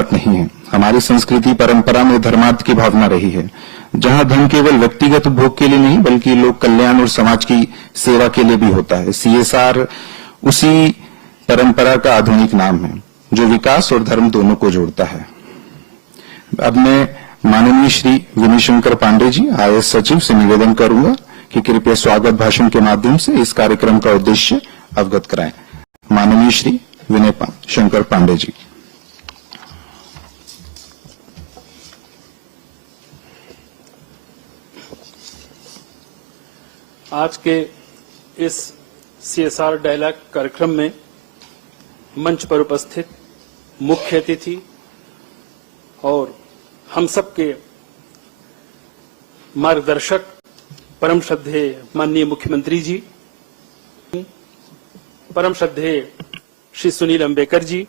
बात नहीं है। हमारी संस्कृति परंपरा में धर्मार्थ की भावना रही है, जहां धन केवल व्यक्तिगत उपभोग के लिए नहीं बल्कि लोक कल्याण और समाज की सेवा के लिए भी होता है। CSR उसी परंपरा का आधुनिक नाम है जो विकास और धर्म दोनों को जोड़ता है। अब मैं माननीय श्री विनय शंकर पांडे जी IAS सचिव से निवेदन करूंगा कि कृपया स्वागत भाषण के माध्यम से इस कार्यक्रम का उद्देश्य अवगत कराएं। माननीय श्री विनय शंकर पांडे जी। आज के इस CSR डायलॉग कार्यक्रम में मंच पर उपस्थित मुख्य अतिथि और हम सबके मार्गदर्शक परम श्रद्धेय माननीय मुख्यमंत्री जी, परम श्रद्धेय श्री सुनील अंबेकर जी,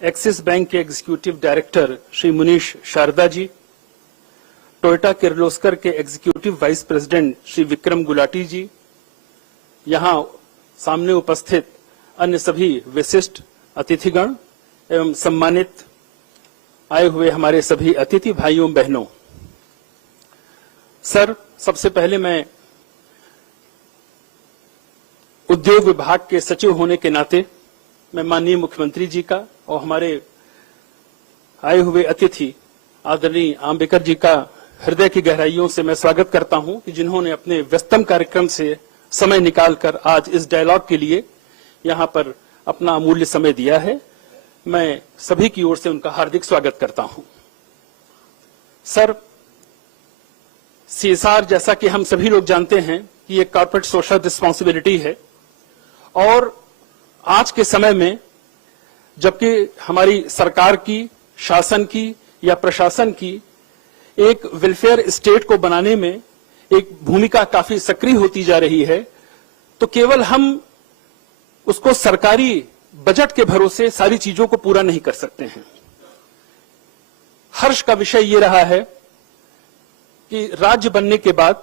एक्सिस बैंक के executive director Shri Munish Sharda ji, Toyota Kirloskar के executive vice president Shri Vikram Gulati ji, यहां सामने उपस्थित अन्य सभी विशिष्ट अतिथिगण एवं सम्मानित आए हुए हमारे सभी अतिथि भाइयों बहनों। सर, सबसे पहले मैं उद्योग विभाग के सचिव होने के नाते मैं माननीय मुख्यमंत्री जी का और हमारे आए हुए अतिथि आदरणीय अंबेकर जी का हृदय की गहराइयों से मैं स्वागत करता हूं कि जिन्होंने अपने व्यस्तम कार्यक्रम से समय निकालकर आज इस डायलॉग के लिए यहां पर अपना अमूल्य समय दिया है। मैं सभी की ओर से उनका हार्दिक स्वागत करता हूं। सर, CSR जैसा कि हम सभी लोग जानते हैं कि ये कॉर्पोरेट सोशल रिस्पांसिबिलिटी है और आज के समय में जबकि हमारी सरकार की, शासन की या प्रशासन की एक वेलफेयर स्टेट को बनाने में एक भूमिका काफी सक्रिय होती जा रही है, तो केवल हम उसको सरकारी बजट के भरोसे सारी चीजों को पूरा नहीं कर सकते हैं। हर्ष का विषय ये रहा है कि राज्य बनने के बाद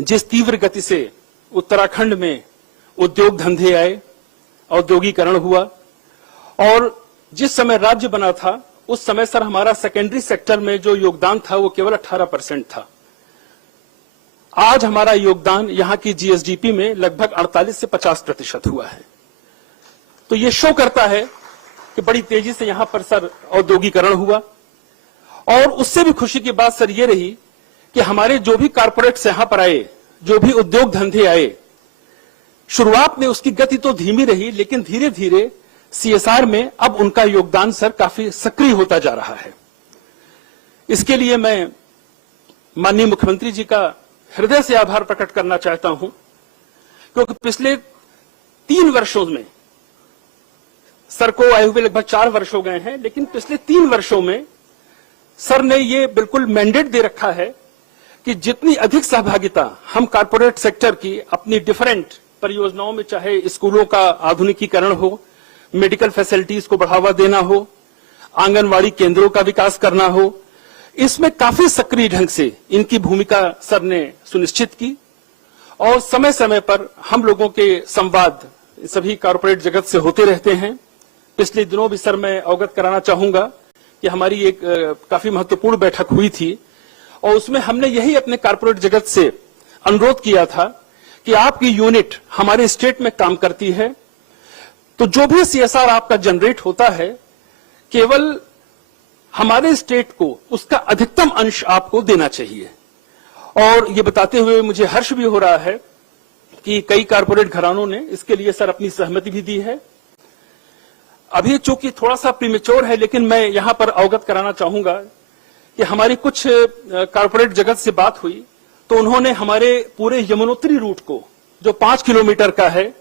जिस तीव्र गति से उत्तराखंड में उद्योग धंधे आए, औद्योगिकरण हुआ और जिस समय राज्य बना था उस समय सर हमारा सेकेंडरी सेक्टर में जो योगदान था वो केवल 18% था। आज हमारा योगदान यहां की GSDP में लगभग 48 से 50% हुआ है। तो ये शो करता है कि बड़ी तेजी से यहां पर सर औद्योगिकरण हुआ और उससे भी खुशी की बात सर ये रही कि हमारे जो भी कारपोरेट्स यहां पर आए, जो भी उद्योग धंधे आए, शुरुआत में उसकी गति तो धीमी रही लेकिन धीरे धीरे CSR में अब उनका योगदान सर काफी सक्रिय होता जा रहा है। इसके लिए मैं माननीय मुख्यमंत्री जी का हृदय से आभार प्रकट करना चाहता हूं, क्योंकि पिछले 3 वर्षों में सर को आए हुए लगभग 4 वर्ष हो गए हैं, लेकिन पिछले 3 वर्षों में सर ने ये बिल्कुल मैंडेट दे रखा है कि जितनी अधिक सहभागिता हम कॉर्पोरेट सेक्टर की अपनी डिफरेंट परियोजनाओं में, चाहे स्कूलों का आधुनिकीकरण हो, मेडिकल फैसिलिटीज को बढ़ावा देना हो, आंगनवाड़ी केंद्रों का विकास करना हो, इसमें काफी सक्रिय ढंग से इनकी भूमिका सर ने सुनिश्चित की और समय समय पर हम लोगों के संवाद सभी कॉर्पोरेट जगत से होते रहते हैं। पिछले दिनों भी सर मैं अवगत कराना चाहूंगा कि हमारी एक काफी महत्वपूर्ण बैठक हुई थी और उसमें हमने यही अपने कॉर्पोरेट जगत से अनुरोध किया था कि आपकी यूनिट हमारे स्टेट में काम करती है, तो जो भी CSR आपका जनरेट होता है केवल हमारे स्टेट को उसका अधिकतम अंश आपको देना चाहिए। और ये बताते हुए मुझे हर्ष भी हो रहा है कि कई कॉर्पोरेट घरानों ने इसके लिए सर अपनी सहमति भी दी है। अभी चूंकि थोड़ा सा प्रीमेच्योर है, लेकिन मैं यहां पर अवगत कराना चाहूंगा कि हमारी कुछ कॉर्पोरेट जगत से बात हुई तो उन्होंने हमारे पूरे यमुनोत्री रूट को जो 5 किलोमीटर का है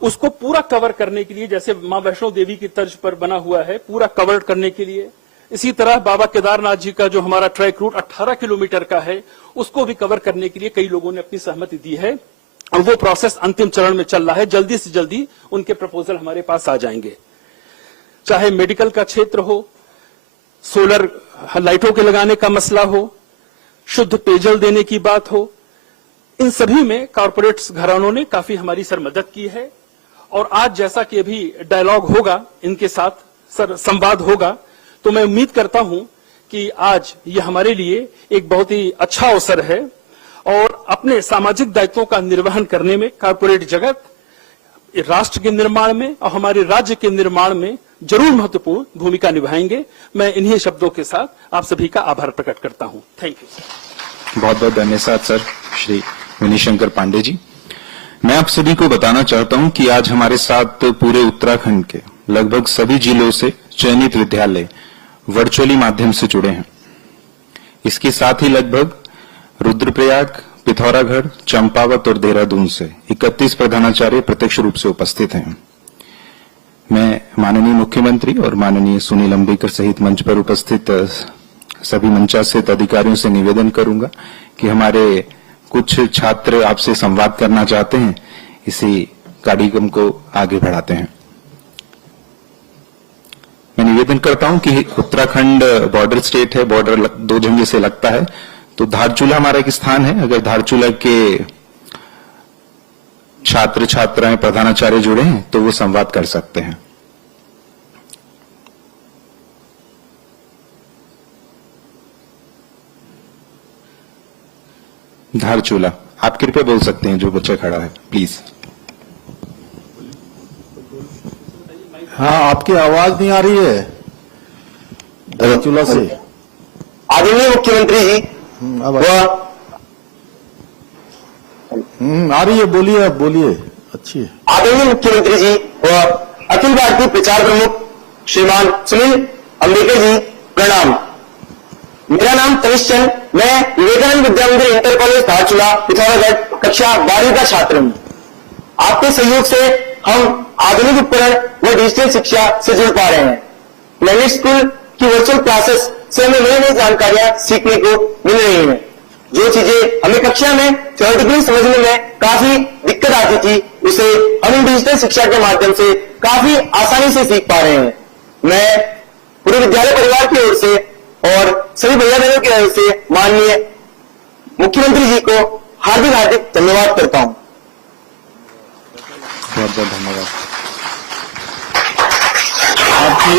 उसको पूरा कवर करने के लिए, जैसे मां वैष्णो देवी की तर्ज पर बना हुआ है, पूरा कवर करने के लिए, इसी तरह बाबा केदारनाथ जी का जो हमारा ट्रैक रूट 18 किलोमीटर का है उसको भी कवर करने के लिए कई लोगों ने अपनी सहमति दी है और वो प्रोसेस अंतिम चरण में चल रहा है। जल्दी से जल्दी उनके प्रपोजल हमारे पास आ जाएंगे। चाहे मेडिकल का क्षेत्र हो, सोलर लाइटों के लगाने का मसला हो, शुद्ध पेयजल देने की बात हो, इन सभी में कॉर्पोरेट्स घरानों ने काफी हमारी सर मदद की है। और आज जैसा कि अभी डायलॉग होगा इनके साथ संवाद होगा, तो मैं उम्मीद करता हूं कि आज ये हमारे लिए एक बहुत ही अच्छा अवसर है और अपने सामाजिक दायित्वों का निर्वहन करने में कॉर्पोरेट जगत राष्ट्र के निर्माण में और हमारे राज्य के निर्माण में जरूर महत्वपूर्ण भूमिका निभाएंगे। मैं इन्हीं शब्दों के साथ आप सभी का आभार प्रकट करता हूं। Thank you. बहुत बहुत धन्यवाद सर, श्री मणिशंकर पांडे जी। मैं आप सभी को बताना चाहता हूं कि आज हमारे साथ पूरे उत्तराखंड के लगभग सभी जिलों से चयनित विद्यालय वर्चुअली माध्यम से जुड़े हैं। इसके साथ ही लगभग रुद्रप्रयाग, पिथौरागढ़, चंपावत और देहरादून से 31 प्रधानाचार्य प्रत्यक्ष रूप से उपस्थित हैं। मैं माननीय मुख्यमंत्री और माननीय सुनील अंबिकर सहित मंच पर उपस्थित सभी मंचासीत अधिकारियों से निवेदन करूंगा कि हमारे कुछ छात्र आपसे संवाद करना चाहते हैं, इसी कार्यक्रम को आगे बढ़ाते हैं। मैं निवेदन करता हूं कि उत्तराखंड बॉर्डर स्टेट है, बॉर्डर दो जगह से लगता है, तो धारचूला हमारा एक स्थान है। अगर धारचूला के छात्र छात्राएं प्रधानाचार्य जुड़े हैं तो वो संवाद कर सकते हैं। धारचूला, आप कृपया बोल सकते हैं जो बच्चा खड़ा है, प्लीज। हाँ, आपकी आवाज नहीं आ रही है धारचूला से। आदरणीय मुख्यमंत्री जी आ रही है, बोलिए, आप बोलिए, अच्छी है। आदरणीय मुख्यमंत्री जी व अखिल भारतीय प्रचार प्रमुख श्रीमान सुनील अंबिकर जी, प्रणाम। मेरा नाम तनिष चंद, मैं विवेकानंद विद्या मंदिर इंटर कॉलेज धारचूला, पिथौरागढ़ कक्षा 12वीं का छात्र हूँ। आपके सहयोग से हम आधुनिक उपकरण व डिजिटल शिक्षा से जुड़ पा रहे हैं। प्लेनेट स्कूल की वर्चुअल क्लासेस से हमें नई नई जानकारियां सीखने को मिल रही हैं। जो चीजें हमें कक्षा में थ्योरेटिकली समझने में काफी दिक्कत आती थी, उसे हम इन डिजिटल शिक्षा के माध्यम से काफी आसानी से सीख पा रहे हैं। मैं पूरे विद्यालय परिवार की ओर से और सभी भैया बहनों की ओर से माननीय मुख्यमंत्री जी को हार्दिक हार्दिक धन्यवाद करता हूं। बहुत बहुत धन्यवाद।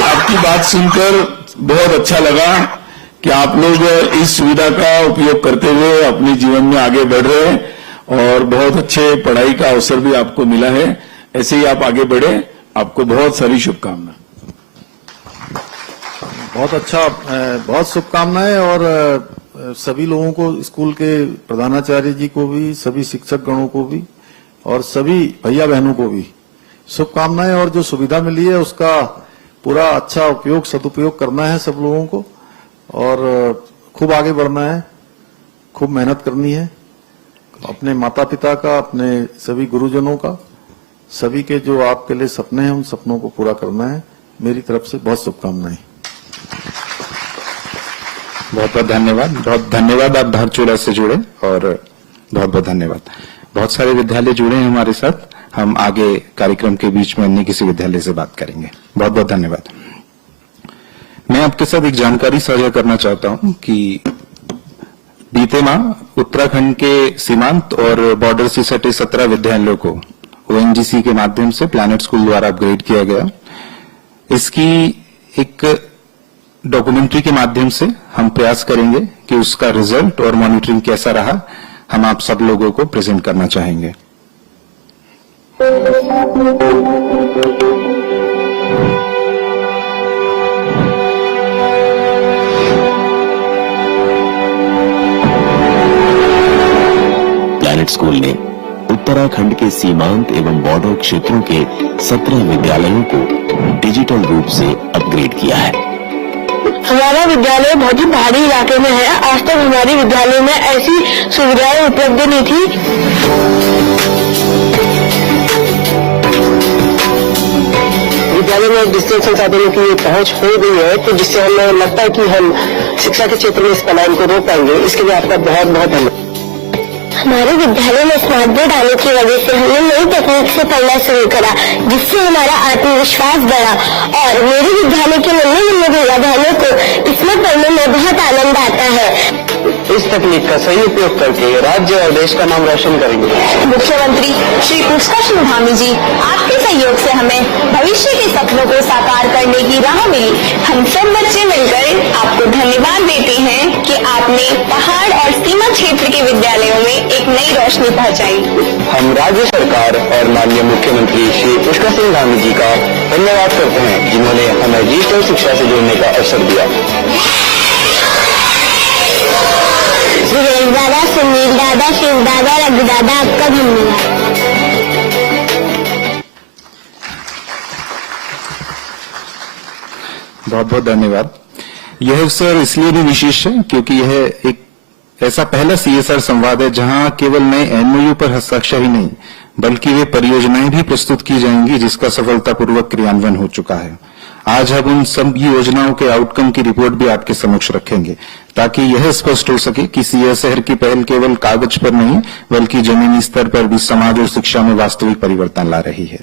आपकी बात सुनकर बहुत अच्छा लगा कि आप लोग इस सुविधा का उपयोग करते हुए अपने जीवन में आगे बढ़ रहे हैं और बहुत अच्छे पढ़ाई का अवसर भी आपको मिला है। ऐसे ही आप आगे बढ़े, आपको बहुत सारी शुभकामनाएं। बहुत अच्छा, बहुत शुभकामनाएं। और सभी लोगों को, स्कूल के प्रधानाचार्य जी को भी, सभी शिक्षक गणों को भी और सभी भैया बहनों को भी शुभकामनाएं। और जो सुविधा मिली है उसका पूरा अच्छा उपयोग, सदुपयोग करना है सब लोगों को और खूब आगे बढ़ना है, खूब मेहनत करनी है। अपने माता पिता का, अपने सभी गुरुजनों का, सभी के जो आपके लिए सपने हैं उन सपनों को पूरा करना है। मेरी तरफ से बहुत शुभकामनाएं। बहुत बहुत धन्यवाद। बहुत धन्यवाद आप धारचूला से जुड़े और बहुत बहुत धन्यवाद। बहुत सारे विद्यालय जुड़े हैं हमारे साथ। हम आगे कार्यक्रम के बीच में अन्य किसी विद्यालय से बात करेंगे। बहुत बहुत धन्यवाद। मैं आपके साथ एक जानकारी साझा करना चाहता हूं कि बीते माह उत्तराखंड के सीमांत और बॉर्डर से सटे 17 विद्यालयों को ओएनजीसी के माध्यम से प्लैनेट स्कूल द्वारा अपग्रेड किया गया। इसकी एक डॉक्यूमेंट्री के माध्यम से हम प्रयास करेंगे कि उसका रिजल्ट और मॉनिटरिंग कैसा रहा, हम आप सब लोगों को प्रेजेंट करना चाहेंगे। प्लैनेट स्कूल ने उत्तराखंड के सीमांत एवं बॉर्डर क्षेत्रों के 17 विद्यालयों को डिजिटल रूप से अपग्रेड किया है। हमारा विद्यालय बहुत ही पहाड़ी इलाके में है। आज तक हमारे विद्यालय में ऐसी सुविधाएं उपलब्ध नहीं थी। विद्यालय में डिजिटल संसाधनों की पहुंच हो गई है, तो जिससे हमें लगता है कि हम शिक्षा के क्षेत्र में इस पलायन को रोक पाएंगे। इसके लिए आपका बहुत बहुत धन्यवाद। हमारे विद्यालय में स्मार्ट बोर्ड आने की वजह से हमने नई तकनीक से पढ़ना शुरू करा, जिससे हमारा आत्मविश्वास बढ़ा और मेरे विद्यालय के नन्हे भैया बहनों को इसमें पढ़ने में बहुत आनंद आता है। इस तकनीक का सही उपयोग करके राज्य और देश का नाम रोशन करेंगे। मुख्यमंत्री श्री पुष्कर सिंह धामी जी, आपके सहयोग से हमें भविष्य के सपनों को साकार करने की राह मिली। हम सब बच्चे मिलकर आपको धन्यवाद देते हैं कि आपने पहाड़ और सीमा क्षेत्र के विद्यालयों में एक नई रोशनी पहुंचाई। हम राज्य सरकार और माननीय मुख्यमंत्री श्री पुष्कर सिंह धामी जी का धन्यवाद करते हैं, जिन्होंने हमें डिजिटल शिक्षा से जुड़ने का अवसर दिया। सुरेश दादा, सुनील दादा, शिव दादा, रघु दादा, आपका धन्यवाद। बहुत बहुत धन्यवाद। यह अवसर इसलिए भी विशेष है क्योंकि यह एक ऐसा पहला सीएसआर संवाद है जहां केवल नए एमओयू पर हस्ताक्षर ही नहीं बल्कि वे परियोजनाएं भी प्रस्तुत की जाएंगी जिसका सफलतापूर्वक क्रियान्वयन हो चुका है। आज हम उन सब योजनाओं के आउटकम की रिपोर्ट भी आपके समक्ष रखेंगे ताकि यह स्पष्ट हो सके कि सीएसआर की पहल केवल कागज पर नहीं बल्कि जमीनी स्तर पर भी समाज और शिक्षा में वास्तविक परिवर्तन ला रही है।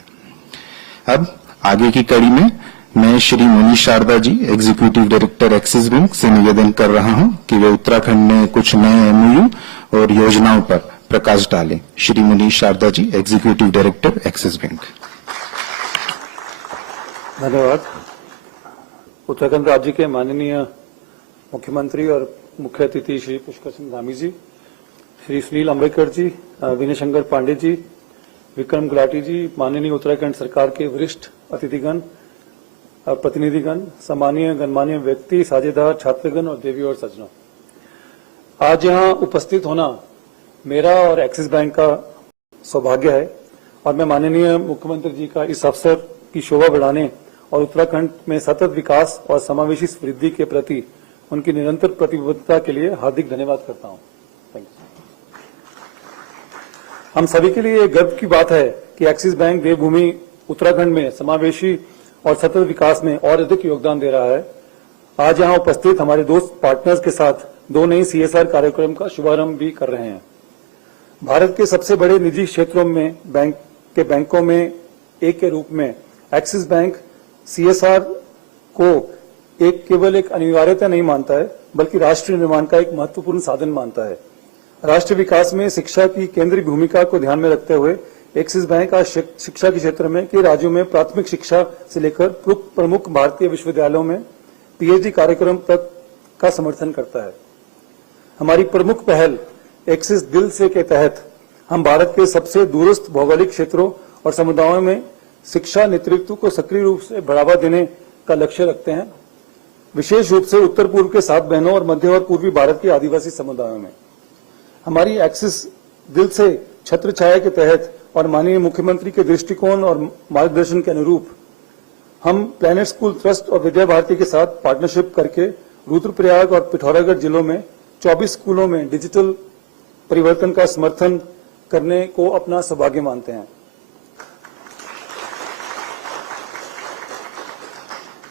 अब आगे की कड़ी में मैं श्री मुनि Sharda ji, executive director axis bank से निवेदन कर रहा हूं कि वे उत्तराखंड में कुछ नए एमओयू और योजनाओं पर प्रकाश डालें। श्री मुनि Sharda ji, executive director axis bank. धन्यवाद। उत्तराखंड राज्य के माननीय मुख्यमंत्री और मुख्य अतिथि श्री पुष्कर सिंह धामी जी, श्री सुनील अम्बेडकर जी, विनय शंकर पांडे जी, विक्रम गुलाटी जी, माननीय उत्तराखंड सरकार के वरिष्ठ अतिथिगण, प्रतिनिधिगण, सम्मानीय गणमान्य व्यक्ति, साझेदार, छात्रगण और देवी और सज्जनों, आज यहाँ उपस्थित होना मेरा और एक्सिस बैंक का सौभाग्य है और मैं माननीय मुख्यमंत्री जी का इस अवसर की शोभा बढ़ाने और उत्तराखंड में सतत विकास और समावेशी वृद्धि के प्रति उनकी निरंतर प्रतिबद्धता के लिए हार्दिक धन्यवाद करता हूं। Thank you. हम सभी के लिए गर्व की बात है कि एक्सिस बैंक देवभूमि उत्तराखंड में समावेशी और सतत विकास में और अधिक योगदान दे रहा है। आज यहाँ उपस्थित हमारे दोस्त पार्टनर्स के साथ 2 नई सीएसआर कार्यक्रम का शुभारंभ भी कर रहे हैं। भारत के सबसे बड़े निजी क्षेत्रों में बैंकों में एक के रूप में एक्सिस बैंक सीएसआर को केवल एक अनिवार्यता नहीं मानता है बल्कि राष्ट्र निर्माण का एक महत्वपूर्ण साधन मानता है। राष्ट्र विकास में शिक्षा की केंद्रीय भूमिका को ध्यान में रखते हुए एक्सिस बैंक आज शिक्षा के क्षेत्र में कई राज्यों में प्राथमिक शिक्षा से लेकर प्रमुख भारतीय विश्वविद्यालयों में पीएचडी कार्यक्रम तक का समर्थन करता है। हमारी प्रमुख पहल एक्सिस दिल से के तहत हम भारत के सबसे दूरस्थ भौगोलिक क्षेत्रों और समुदायों में शिक्षा नेतृत्व को सक्रिय रूप से बढ़ावा देने का लक्ष्य रखते हैं, विशेष रूप से उत्तर पूर्व के 7 बहनों और मध्य और पूर्वी भारत के आदिवासी समुदायों में। हमारी एक्सिस दिल से छत्र छाया के तहत और माननीय मुख्यमंत्री के दृष्टिकोण और मार्गदर्शन के अनुरूप हम प्लैनेट स्कूल ट्रस्ट और विद्या भारती के साथ पार्टनरशिप करके रुद्रप्रयाग और पिथौरागढ़ जिलों में 24 स्कूलों में डिजिटल परिवर्तन का समर्थन करने को अपना सौभाग्य मानते हैं।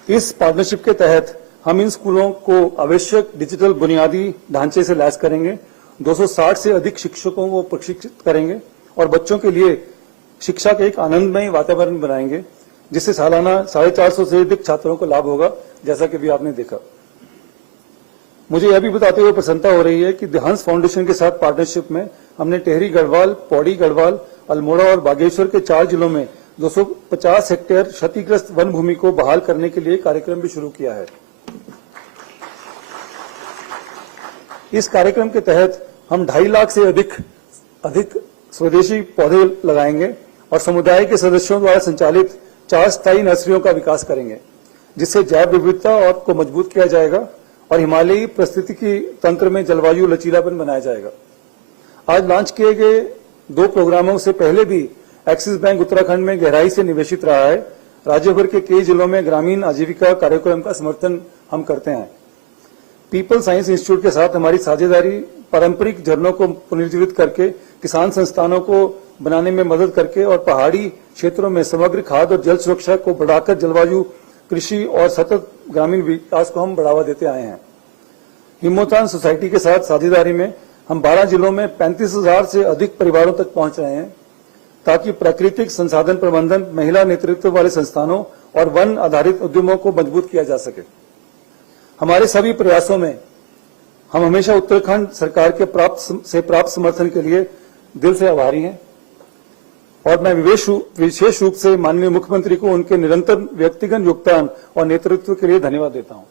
इस पार्टनरशिप के तहत हम इन स्कूलों को आवश्यक डिजिटल बुनियादी ढांचे से लैस करेंगे, 260 से अधिक शिक्षकों को प्रशिक्षित करेंगे और बच्चों के लिए शिक्षा के एक आनंदमय वातावरण बनाएंगे जिससे सालाना 450 से अधिक छात्रों को लाभ होगा, जैसा कि भी आपने देखा। मुझे यह भी बताते हुए प्रसन्नता हो रही है कि द हंस फाउंडेशन के साथ पार्टनरशिप में हमने टेहरी गढ़वाल, पौड़ी गढ़वाल, अल्मोड़ा और बागेश्वर के 4 जिलों में 250 हेक्टेयर क्षतिग्रस्त वन भूमि को बहाल करने के लिए कार्यक्रम भी शुरू किया है। इस कार्यक्रम के तहत हम 2.5 लाख से अधिक स्वदेशी पौधे लगाएंगे और समुदाय के सदस्यों द्वारा संचालित 4 स्थायी नर्सरियों का विकास करेंगे, जिससे जैव विविधता और को मजबूत किया जाएगा और हिमालयी पारिस्थितिकी तंत्र में जलवायु लचीलापन बनाया जाएगा। आज लॉन्च किए गए 2 प्रोग्रामों से पहले भी एक्सिस बैंक उत्तराखंड में गहराई से निवेशित रहा है। राज्य भर के कई जिलों में ग्रामीण आजीविका कार्यक्रम का समर्थन हम करते हैं। पीपल साइंस इंस्टीट्यूट के साथ हमारी साझेदारी पारंपरिक झरनों को पुनर्जीवित करके, किसान संस्थानों को बनाने में मदद करके और पहाड़ी क्षेत्रों में समग्र खाद्य और जल सुरक्षा को बढ़ाकर जलवायु, कृषि और सतत ग्रामीण विकास को हम बढ़ावा देते आए हैं। हिमोतान सोसाइटी के साथ साझेदारी में हम 12 जिलों में 35,000 से अधिक परिवारों तक पहुंच रहे हैं ताकि प्राकृतिक संसाधन प्रबंधन, महिला नेतृत्व वाले संस्थानों और वन आधारित उद्यमों को मजबूत किया जा सके। हमारे सभी प्रयासों में हम हमेशा उत्तराखंड सरकार के प्राप्त समर्थन के लिए दिल से आभारी हैं और मैं विशेष रूप से माननीय मुख्यमंत्री को उनके निरंतर व्यक्तिगत योगदान और नेतृत्व के लिए धन्यवाद देता हूं।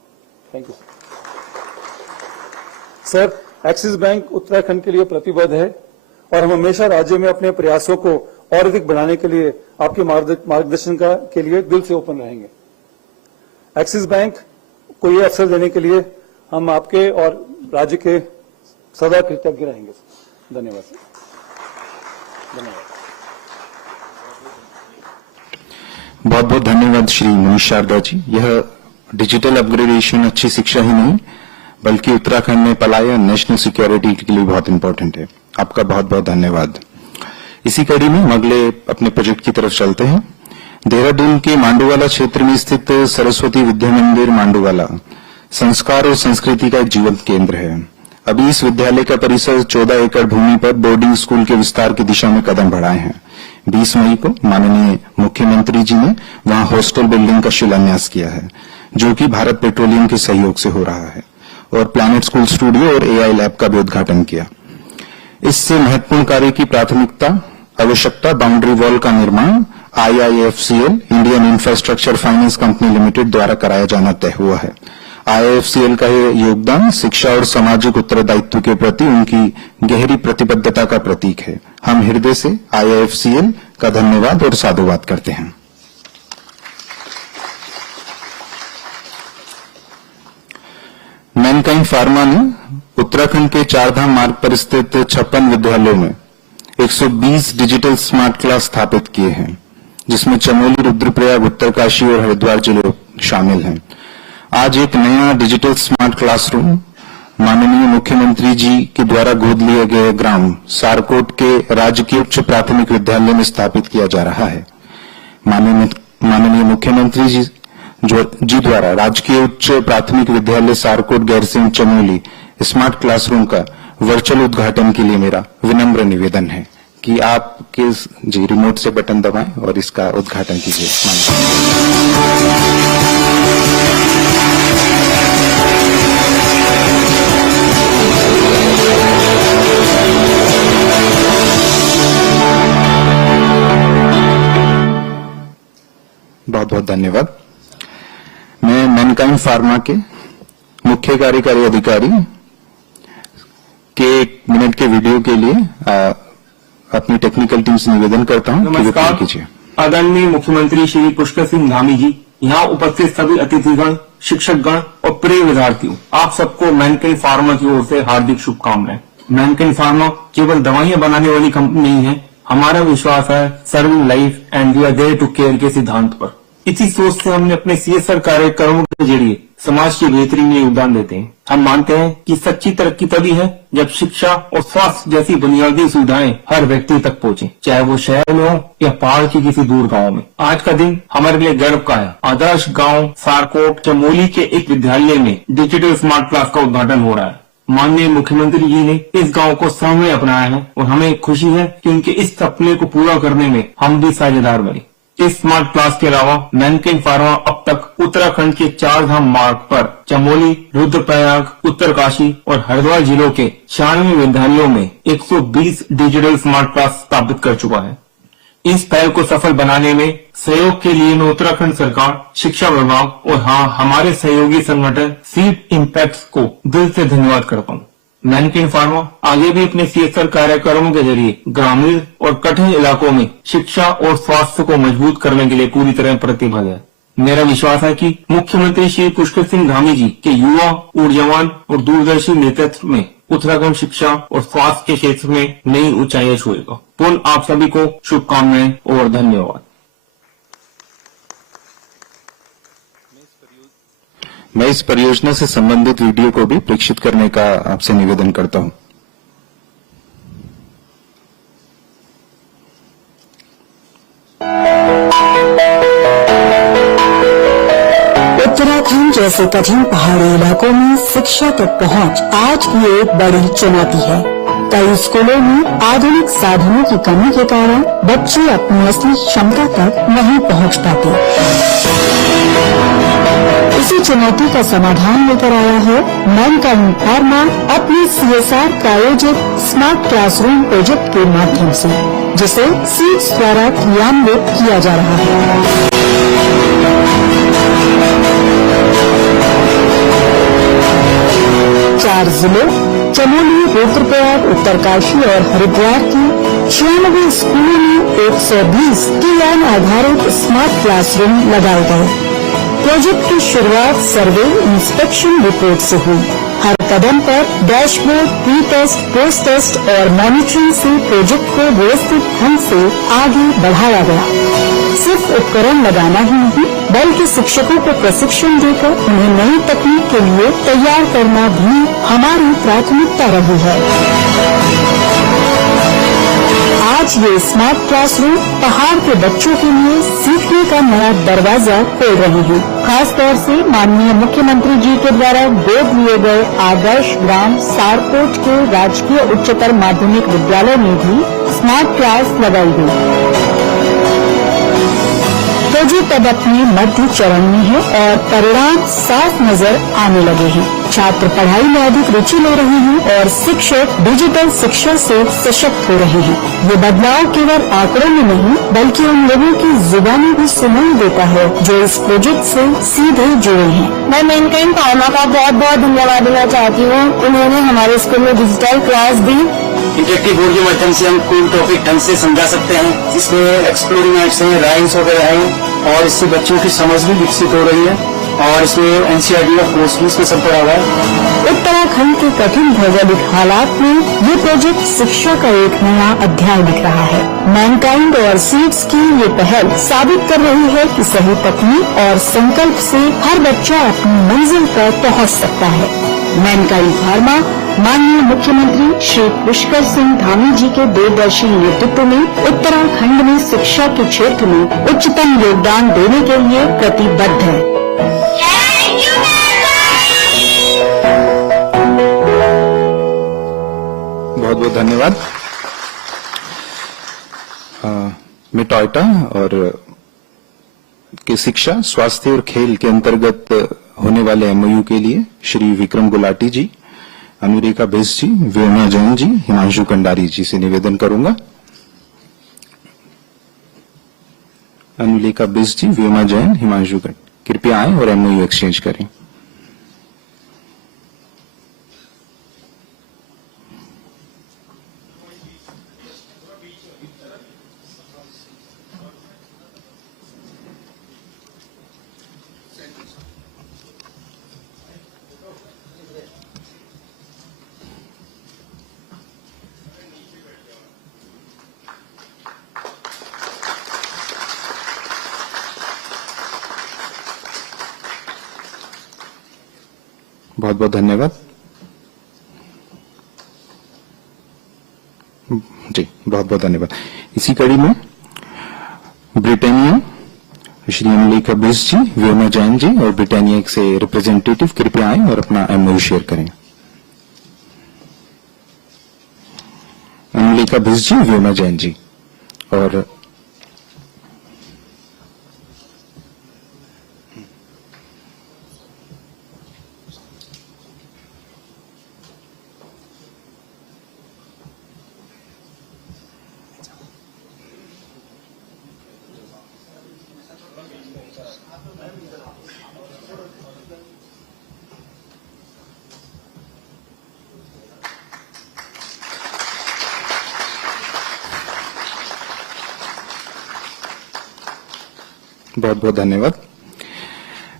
Thank you sir. Axis bank Uttarakhand के लिए प्रतिबद्ध है और हम हमेशा राज्य में अपने प्रयासों को और अधिक बढ़ाने के लिए आपके मार्गदर्शन के लिए दिल से ओपन रहेंगे। एक्सिस बैंक को ये अवसर देने के लिए हम आपके और राज्य के सदा कृतज्ञ रहेंगे। धन्यवाद सर। धन्यवाद। बहुत बहुत धन्यवाद श्री मनीष शारदा जी। यह डिजिटल अपग्रेडेशन अच्छी शिक्षा ही नहीं बल्कि उत्तराखंड में पलायन नेशनल सिक्योरिटी के लिए बहुत इंपॉर्टेंट है। आपका बहुत बहुत धन्यवाद। इसी कड़ी में हम अगले अपने प्रोजेक्ट की तरफ चलते हैं। देहरादून के मांडूवाला क्षेत्र में स्थित सरस्वती विद्या मंदिर मांडूवाला संस्कार और संस्कृति का एक जीवंत केंद्र है। अभी इस विद्यालय का परिसर 14 एकड़ भूमि पर बोर्डिंग स्कूल के विस्तार की दिशा में कदम बढ़ाए हैं। 20 मई को माननीय मुख्यमंत्री जी ने वहां हॉस्टल बिल्डिंग का शिलान्यास किया है, जो कि भारत पेट्रोलियम के सहयोग से हो रहा है, और प्लैनेट स्कूल स्टूडियो और एआई लैब का भी उद्घाटन किया। इससे महत्वपूर्ण कार्य की प्राथमिकता आवश्यकता बाउंड्री वॉल का निर्माण IIFCL Indian infrastructure finance company limited द्वारा कराया जाना तय हुआ है। IIFCL का यह योगदान शिक्षा और सामाजिक उत्तरदायित्व के प्रति उनकी गहरी प्रतिबद्धता का प्रतीक है। हम हृदय से IIFCL का धन्यवाद और साधुवाद करते हैं। मैनकाइंड फार्मा ने उत्तराखंड के चारधाम मार्ग पर स्थित 56 विद्यालयों में 120 डिजिटल स्मार्ट क्लास स्थापित किए हैं, जिसमें चमोली, रुद्रप्रयाग, उत्तरकाशी और हरिद्वार जिले शामिल हैं। आज एक नया डिजिटल स्मार्ट क्लासरूम माननीय मुख्यमंत्री जी के द्वारा गोद लिए गए ग्राम सारकोट के राजकीय उच्च प्राथमिक विद्यालय में स्थापित किया जा रहा है। माननीय मुख्यमंत्री जी द्वारा राजकीय उच्च प्राथमिक विद्यालय सारकोट गैरसिंह चमोली स्मार्ट क्लासरूम का वर्चुअल उद्घाटन के लिए मेरा विनम्र निवेदन है कि आप जी रिमोट से बटन दबाएं और इसका उद्घाटन कीजिए। बहुत बहुत धन्यवाद। मैं मैनकाइंड फार्मा के मुख्य कार्यकारी अधिकारी के 1 मिनट के वीडियो के लिए अपनी टेक्निकल टीम से निवेदन करता हूं। नमस्कार। कीजिए। आदरणीय मुख्यमंत्री श्री पुष्कर सिंह धामी जी, यहाँ उपस्थित सभी अतिथिगण, शिक्षकगण और प्रिय विद्यार्थियों, आप सबको मैनकाइंड फार्मा की ओर से हार्दिक शुभकामनाएं। मैनकाइंड फार्मा केवल दवाइयां बनाने वाली कंपनी नहीं है। हमारा विश्वास है serving life and we are there to care के सिद्धांत पर। इसी सोच से हमने अपने CSR कार्यक्रमों के जरिए समाज की बेहतरी में योगदान देते हैं। हम मानते हैं कि सच्ची तरक्की तभी है जब शिक्षा और स्वास्थ्य जैसी बुनियादी सुविधाएं हर व्यक्ति तक पहुंचे, चाहे वो शहर में हो या पहाड़ के किसी दूर गांव में। आज का दिन हमारे लिए गर्व का है। आदर्श गांव सारकोट चमोली के एक विद्यालय में डिजिटल स्मार्ट क्लास का उद्घाटन हो रहा है। माननीय मुख्यमंत्री जी ने इस गांव को समय अपनाया है और हमें खुशी है कि उनके इस सपने को पूरा करने में हम भी साझेदार बने। इस स्मार्ट क्लास के अलावा मैनकाइंड फार्मा अब तक उत्तराखंड के 4 धाम मार्ग पर चमोली, रुद्रप्रयाग, उत्तरकाशी और हरिद्वार जिलों के 96 विद्यालयों में 120 डिजिटल स्मार्ट क्लास स्थापित कर चुका है। इस पहल को सफल बनाने में सहयोग के लिए मैं उत्तराखंड सरकार, शिक्षा विभाग और हमारे सहयोगी संगठन सीड इम्पैक्ट को दिल से धन्यवाद करता हूँ। मैनकाइंड फार्मा आगे भी अपने CSR कार्यक्रमों के जरिए ग्रामीण और कठिन इलाकों में शिक्षा और स्वास्थ्य को मजबूत करने के लिए पूरी तरह प्रतिबद्ध है। मेरा विश्वास है कि मुख्यमंत्री श्री पुष्कर सिंह धामी जी के युवा, ऊर्जावान और दूरदर्शी नेतृत्व में उत्तराखंड शिक्षा और स्वास्थ्य के क्षेत्र में नई ऊंचाइयां छुएगा। पुनः आप सभी को शुभकामनाएं और धन्यवाद। मैं इस परियोजना से संबंधित वीडियो को भी प्रेक्षित करने का आपसे निवेदन करता हूं। उत्तराखंड जैसे कठिन पहाड़ी इलाकों में शिक्षा तक पहुंच आज भी एक बड़ी चुनौती है। कई स्कूलों में आधुनिक साधनों की कमी के कारण बच्चे अपनी असली क्षमता तक नहीं पहुंच पाते। इसी चुनौती का समाधान लेकर आया है मैनकाइंड फार्मा अपने CSR प्रायोजित स्मार्ट क्लासरूम प्रोजेक्ट के माध्यम से, जिसे सीड्स द्वारा क्रियान्वित किया जा रहा है। 4 जिलों चमोली, रुद्रप्रयाग, उत्तरकाशी और हरिद्वार की 96 स्कूलों में 120 टीएन आधारित स्मार्ट क्लासरूम लगाए गए। प्रोजेक्ट की शुरुआत सर्वे इंस्पेक्शन रिपोर्ट से हुई। हर कदम पर dashboard, pre test, post test और मॉनिटरिंग से प्रोजेक्ट को व्यवस्थित ढंग से आगे बढ़ाया गया। सिर्फ उपकरण लगाना ही नहीं, बल्कि शिक्षकों को प्रशिक्षण देकर उन्हें नई तकनीक के लिए तैयार करना भी हमारी प्राथमिकता रही है। आज ये स्मार्ट क्लासरूम पहाड़ के बच्चों के लिए सीखने का नया दरवाजा खोल रहे हैं। खास तौर से माननीय मुख्यमंत्री जी के द्वारा गोद लिए गए आदर्श ग्राम सारकोट के राजकीय उच्चतर माध्यमिक विद्यालय में भी स्मार्ट क्लास लगाई गई। प्रोजेक्ट अब अपने मध्य चरण में है और परिणाम साफ नजर आने लगे हैं। छात्र पढ़ाई में अधिक रुचि ले रहे हैं और शिक्षक डिजिटल शिक्षा से सशक्त हो रहे हैं। ये बदलाव केवल आंकड़ों में नहीं, बल्कि उन लोगों की जुबानी भी सुनाई देता है जो इस प्रोजेक्ट से सीधे जुड़े हैं। मैं मैनकाइंड फार्मा का बहुत बहुत धन्यवाद देना चाहती हूँ। उन्होंने हमारे स्कूल में डिजिटल क्लास दी। इंटरेक्टिव बोर्ड के माध्यम से हम कोई टॉपिक ढंग से समझा सकते हैं, जिसमें एक्सप्लोरिंग आर्ट्स हैं, राइम्स वगैरह हैं, और इससे बच्चों की समझ भी विकसित हो रही है। और इसमें NCERT का कोर्स भी इसमें सब पढ़ा हुआ है। उत्तराखंड के कठिन भौगोलिक हालात में ये प्रोजेक्ट शिक्षा का एक नया अध्याय लिख रहा है। मैनकाइंड और सीड्स की ये पहल साबित कर रही है कि सही तकनीक और संकल्प से हर बच्चा अपनी मंजिल पर पहुंच सकता है। मैनकाइंड फार्मा माननीय मुख्यमंत्री श्री पुष्कर सिंह धामी जी के दूरदर्शी नेतृत्व में उत्तराखंड में शिक्षा के क्षेत्र में उच्चतम योगदान देने के लिए प्रतिबद्ध है। बहुत बहुत धन्यवाद। मैं टोयोटा और के शिक्षा, स्वास्थ्य और खेल के अंतर्गत होने वाले MOU के लिए श्री विक्रम गुलाटी जी, अनुरेखा बिस जी, व्योमा जैन जी, हिमांशु कंडारी जी से निवेदन करूंगा। अनुरेखा बिस जी, व्योमा जैन, हिमांशु कंडारी कृपया आए और MOU एक्सचेंज करें। बहुत बहुत धन्यवाद जी, बहुत बहुत धन्यवाद। इसी कड़ी में ब्रिटानिया श्री अनुलेखा बिस जी, व्योमा जैन जी और ब्रिटानिया से रिप्रेजेंटेटिव कृपया आए और अपना MOU शेयर करें। अनुलेखा बिस जी, व्योमा जैन जी और बहुत बहुत धन्यवाद।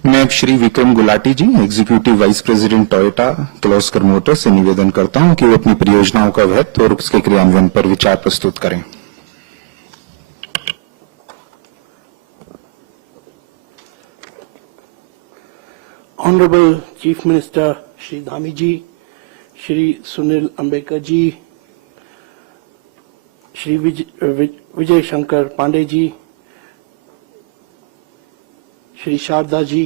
मैं अब Shri Vikram Gulati ji, executive vice president Toyota Kirloskar motors से निवेदन करता हूं कि वो अपनी परियोजनाओं का महत्व और उसके क्रियान्वयन पर विचार प्रस्तुत करें। Honourable chief minister Shri Dhami ji, Shri Sunil Ambekar ji, Shri Vijay Shankar Pande ji, Shri Sharda ji,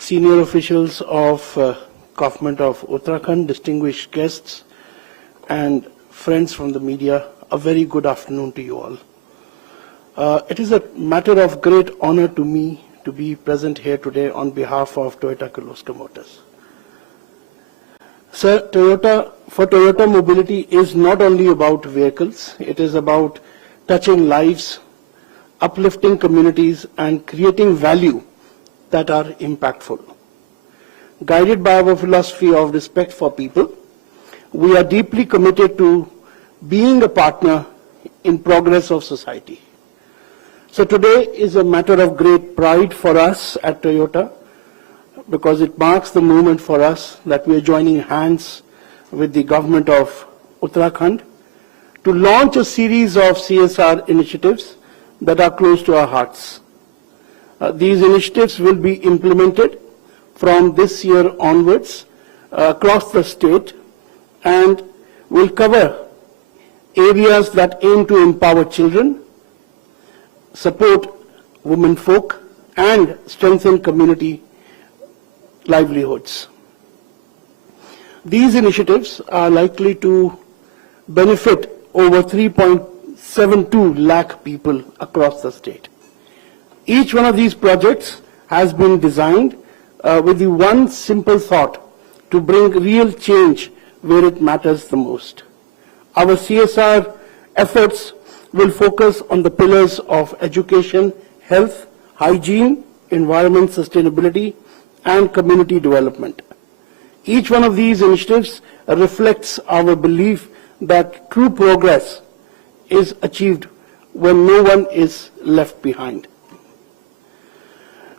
senior officials of Government of Uttarakhand, distinguished guests and friends from the media, a very good afternoon to you all. It is a matter of great honor to me to be present here today on behalf of Toyota Kirloskar Motors. Sir, for Toyota, mobility is not only about vehicles, it is about touching lives, uplifting communities, and creating value that are impactful. Guided by our philosophy of respect for people, we are deeply committed to being a partner in progress of society. So today is a matter of great pride for us at Toyota, because it marks the moment for us that we are joining hands with the government of Uttarakhand to launch a series of CSR initiatives that are close to our hearts. These initiatives will be implemented from this year onwards across the state and will cover areas that aim to empower children, support women folk, and strengthen community livelihoods. These initiatives are likely to benefit over 3.72 lakh people across the state. Each one of these projects has been designed with the one simple thought to bring real change where it matters the most. Our CSR efforts will focus on the pillars of education, health, hygiene, environment sustainability, and community development. Each one of these initiatives reflects our belief that true progress is achieved when no one is left behind.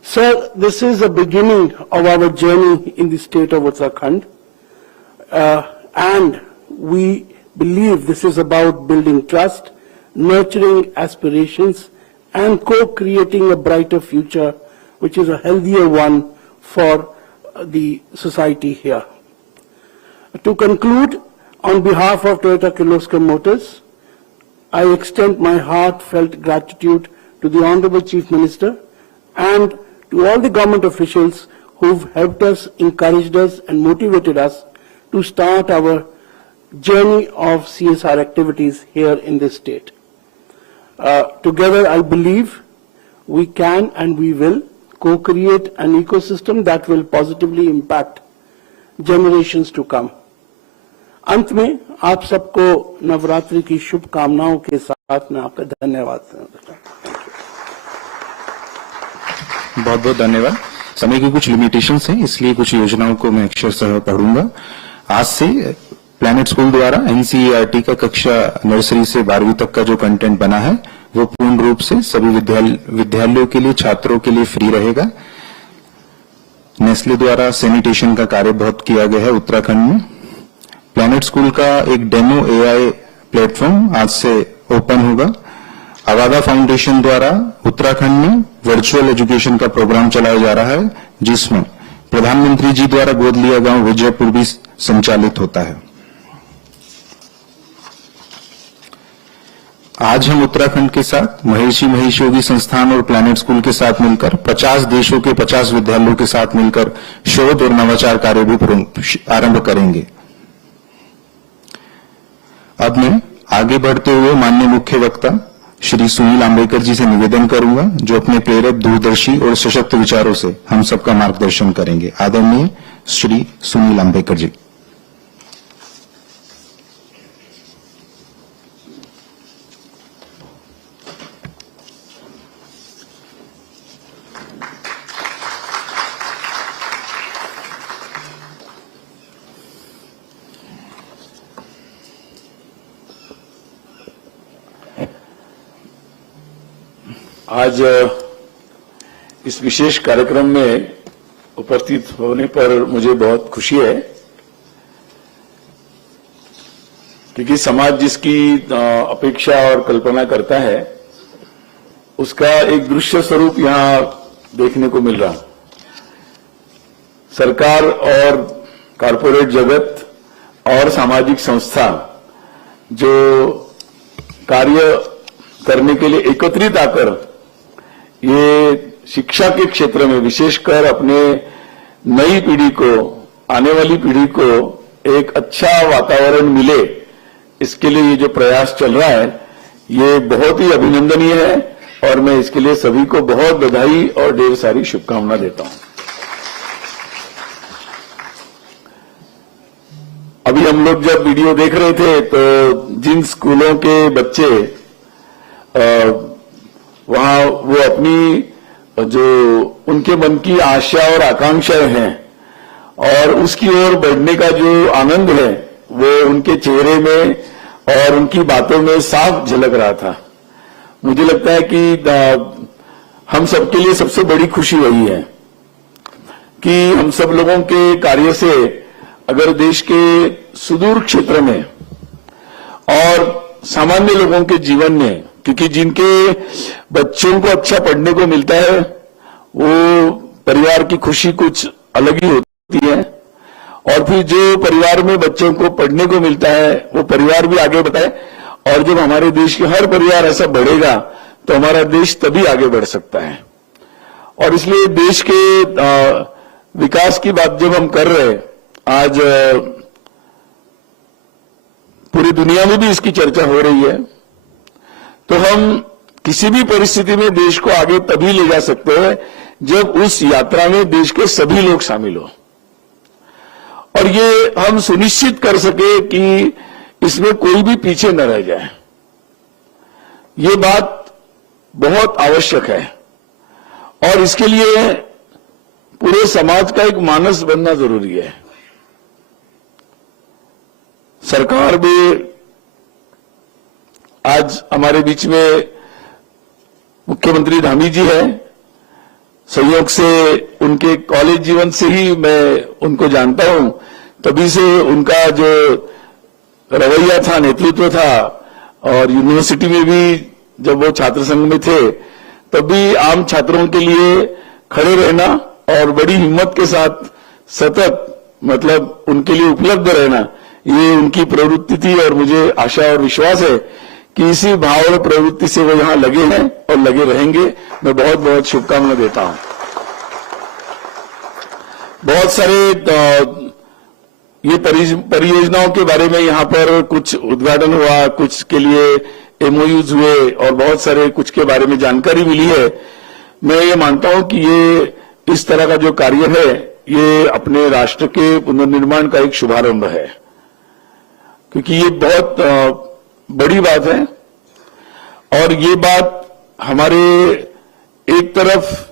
Sir, this is the beginning of our journey in the state of Uttarakhand, and we believe this is about building trust, nurturing aspirations, and co-creating a brighter future, which is a healthier one for the society here. To conclude, on behalf of Toyota Kirloskar Motors, I extend my heartfelt gratitude to the Honorable Chief Minister and to all the government officials who've helped us, encouraged us, and motivated us to start our journey of CSR activities here in this state. Together, I believe we can and we will co-create an ecosystem that will positively impact generations to come. अंत में आप सबको नवरात्रि की शुभकामनाओं के साथ मैं आपका धन्यवाद देता हूं। बहुत बहुत धन्यवाद। समय की कुछ लिमिटेशंस हैं, इसलिए कुछ योजनाओं को मैं अक्षरशः पढ़ूंगा। आज से प्लैनेट स्कूल द्वारा एनसीईआरटी का कक्षा नर्सरी से 12वीं तक का जो कंटेंट बना है वो पूर्ण रूप से सभी विद्यालयों के लिए, छात्रों के लिए फ्री रहेगा। नेस्ले द्वारा सैनिटेशन का कार्य बहुत किया गया है उत्तराखंड में। प्लैनेट स्कूल का एक डेमो एआई प्लेटफॉर्म आज से ओपन होगा। अवादा फाउंडेशन द्वारा उत्तराखंड में वर्चुअल एजुकेशन का प्रोग्राम चलाया जा रहा है, जिसमें प्रधानमंत्री जी द्वारा गोद लिया गांव विजयपुर भी संचालित होता है। आज हम उत्तराखंड के साथ महर्षि महेश योगी संस्थान और प्लैनेट स्कूल के साथ मिलकर 50 देशों के 50 विद्यालयों के साथ मिलकर शोध और नवाचार कार्य भी आरंभ करेंगे। अब मैं आगे बढ़ते हुए माननीय मुख्य वक्ता श्री सुनील आम्बेकर जी से निवेदन करूंगा, जो अपने प्रेरक, दूरदर्शी और सशक्त विचारों से हम सबका मार्गदर्शन करेंगे। आदरणीय श्री सुनील आम्बेकर जी। आज इस विशेष कार्यक्रम में उपस्थित होने पर मुझे बहुत खुशी है, क्योंकि समाज जिसकी अपेक्षा और कल्पना करता है उसका एक दृश्य स्वरूप यहां देखने को मिल रहा। सरकार और कॉरपोरेट जगत और सामाजिक संस्था जो कार्य करने के लिए एकत्रित आकर ये शिक्षा के क्षेत्र में विशेषकर अपने नई पीढ़ी को, आने वाली पीढ़ी को एक अच्छा वातावरण मिले, इसके लिए ये जो प्रयास चल रहा है ये बहुत ही अभिनंदनीय है और मैं इसके लिए सभी को बहुत बधाई और ढेर सारी शुभकामना देता हूं। अभी हम लोग जब वीडियो देख रहे थे तो जिन स्कूलों के बच्चे वहां वो अपनी जो उनके मन की आशा और आकांक्षाएं हैं और उसकी ओर बढ़ने का जो आनंद है वो उनके चेहरे में और उनकी बातों में साफ झलक रहा था। मुझे लगता है कि हम सबके लिए सबसे बड़ी खुशी वही है कि हम सब लोगों के कार्य से अगर देश के सुदूर क्षेत्र में और सामान्य लोगों के जीवन में, क्योंकि जिनके बच्चों को अच्छा पढ़ने को मिलता है वो परिवार की खुशी कुछ अलग ही होती है, और फिर जो परिवार में बच्चों को पढ़ने को मिलता है वो परिवार भी आगे बढ़े, और जब हमारे देश के हर परिवार ऐसा बढ़ेगा तो हमारा देश तभी आगे बढ़ सकता है। और इसलिए देश के विकास की बात जब हम कर रहे हैं, आज पूरी दुनिया में भी इसकी चर्चा हो रही है, तो हम किसी भी परिस्थिति में देश को आगे तभी ले जा सकते हैं जब उस यात्रा में देश के सभी लोग शामिल हो, और ये हम सुनिश्चित कर सके कि इसमें कोई भी पीछे न रह जाए। ये बात बहुत आवश्यक है और इसके लिए पूरे समाज का एक मानस बनना जरूरी है। सरकार भी आज हमारे बीच में मुख्यमंत्री धामी जी है, संयोग से उनके कॉलेज जीवन से ही मैं उनको जानता हूं, तभी से उनका जो रवैया था, नेतृत्व था, और यूनिवर्सिटी में भी जब वो छात्र संघ में थे तब भी आम छात्रों के लिए खड़े रहना और बड़ी हिम्मत के साथ सतत मतलब उनके लिए उपलब्ध रहना, ये उनकी प्रवृत्ति थी। और मुझे आशा और विश्वास है कि इसी भाव और प्रवृत्ति से वो यहां लगे हैं और लगे रहेंगे। मैं बहुत बहुत शुभकामना देता हूं। बहुत सारे ये परियोजनाओं के बारे में यहां पर कुछ उद्घाटन हुआ, कुछ के लिए एमओयूज हुए और बहुत सारे कुछ के बारे में जानकारी मिली है। मैं ये मानता हूं कि ये इस तरह का जो कार्य है ये अपने राष्ट्र के पुनर्निर्माण का एक शुभारंभ है, क्योंकि ये बहुत बड़ी बात है। और ये बात हमारे एक तरफ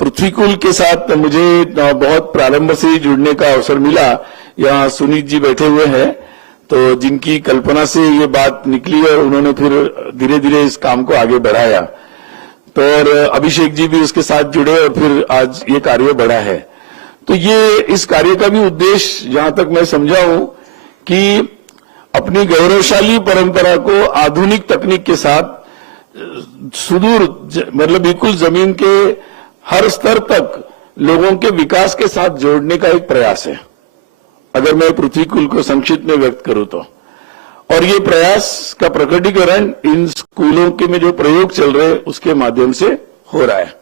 पृथ्वीकुल के साथ मुझे बहुत प्रारंभ से ही जुड़ने का अवसर मिला। यहाँ सुनीत जी बैठे हुए हैं, तो जिनकी कल्पना से ये बात निकली और उन्होंने फिर धीरे धीरे इस काम को आगे बढ़ाया, तो और अभिषेक जी भी उसके साथ जुड़े और फिर आज ये कार्य बढ़ा है। तो ये इस कार्य का भी उद्देश्य जहां तक मैं समझा हूं कि अपनी गौरवशाली परंपरा को आधुनिक तकनीक के साथ सुदूर मतलब बिल्कुल जमीन के हर स्तर तक लोगों के विकास के साथ जोड़ने का एक प्रयास है, अगर मैं पृथ्वीकुल को संक्षिप्त में व्यक्त करूं तो। और ये प्रयास का प्रकटीकरण इन स्कूलों के में जो प्रयोग चल रहे हैं उसके माध्यम से हो रहा है।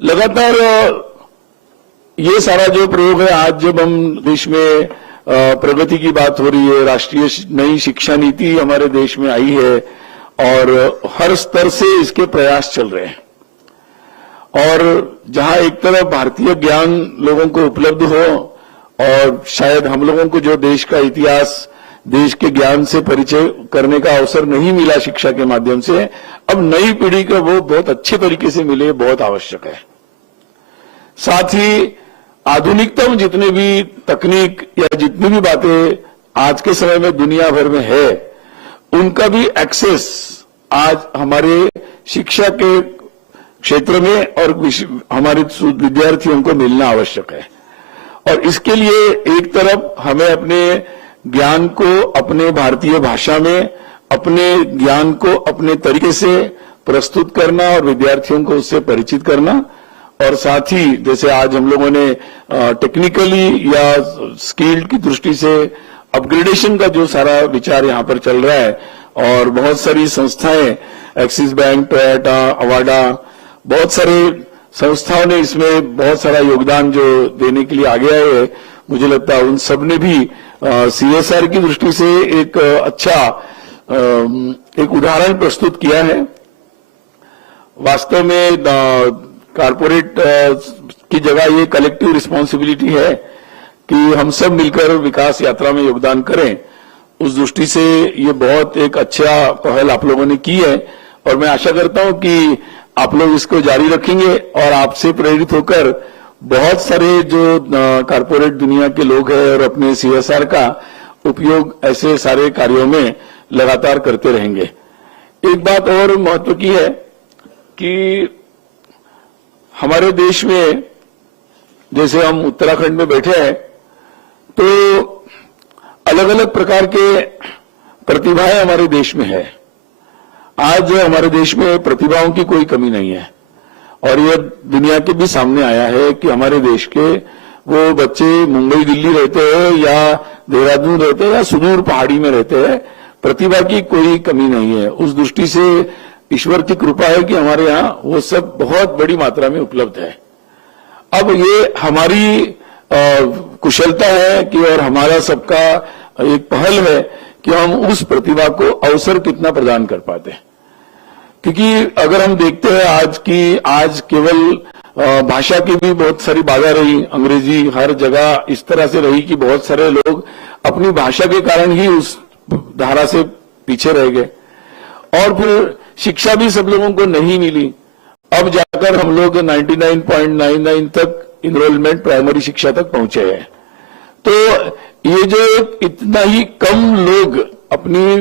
लगातार ये सारा जो प्रयोग है, आज जब हम देश में प्रगति की बात हो रही है, राष्ट्रीय नई शिक्षा नीति हमारे देश में आई है और हर स्तर से इसके प्रयास चल रहे हैं, और जहां एक तरफ भारतीय ज्ञान लोगों को उपलब्ध हो और शायद हम लोगों को जो देश का इतिहास, देश के ज्ञान से परिचय करने का अवसर नहीं मिला शिक्षा के माध्यम से, अब नई पीढ़ी को वो बहुत अच्छे तरीके से मिले, बहुत आवश्यक है। साथ ही आधुनिकतम जितने भी तकनीक या जितनी भी बातें आज के समय में दुनिया भर में है, उनका भी एक्सेस आज हमारे शिक्षा के क्षेत्र में और हमारे विद्यार्थियों को मिलना आवश्यक है। और इसके लिए एक तरफ हमें अपने ज्ञान को अपने भारतीय भाषा में, अपने ज्ञान को अपने तरीके से प्रस्तुत करना और विद्यार्थियों को उससे परिचित करना, और साथ ही जैसे आज हम लोगों ने टेक्निकली या स्किल्ड की दृष्टि से अपग्रेडेशन का जो सारा विचार यहां पर चल रहा है, और बहुत सारी संस्थाएं, एक्सिस बैंक, टोयोटा, अवाडा, बहुत सारे संस्थाओं ने इसमें बहुत सारा योगदान जो देने के लिए आगे आए हैं। मुझे लगता है उन सब ने भी सीएसआर की दृष्टि से एक अच्छा एक उदाहरण प्रस्तुत किया है। वास्तव में कारपोरेट की जगह ये कलेक्टिव रिस्पॉन्सिबिलिटी है कि हम सब मिलकर विकास यात्रा में योगदान करें। उस दृष्टि से ये बहुत एक अच्छा पहल आप लोगों ने की है और मैं आशा करता हूं कि आप लोग इसको जारी रखेंगे और आपसे प्रेरित होकर बहुत सारे जो कारपोरेट दुनिया के लोग हैं और अपने CSR का उपयोग ऐसे सारे कार्यों में लगातार करते रहेंगे। एक बात और महत्व की है कि हमारे देश में जैसे हम उत्तराखंड में बैठे हैं तो अलग अलग प्रकार के प्रतिभाएं हमारे देश में है। आज हमारे देश में प्रतिभाओं की कोई कमी नहीं है और ये दुनिया के भी सामने आया है कि हमारे देश के वो बच्चे मुंबई दिल्ली रहते हैं या देहरादून रहते हैं या सुदूर पहाड़ी में रहते हैं, प्रतिभा की कोई कमी नहीं है। उस दृष्टि से ईश्वर की कृपा है कि हमारे यहाँ वो सब बहुत बड़ी मात्रा में उपलब्ध है। अब ये हमारी कुशलता है कि और हमारा सबका एक पहल है कि हम उस प्रतिभा को अवसर कितना प्रदान कर पाते हैं। क्योंकि अगर हम देखते हैं आज केवल भाषा की भी बहुत सारी बाधा रही, अंग्रेजी हर जगह इस तरह से रही कि बहुत सारे लोग अपनी भाषा के कारण ही उस धारा से पीछे रह गए और फिर शिक्षा भी सब लोगों को नहीं मिली। अब जाकर हम लोग 99.99 तक इनरोलमेंट प्राइमरी शिक्षा तक पहुंचे हैं। तो ये जो इतना ही कम लोग अपनी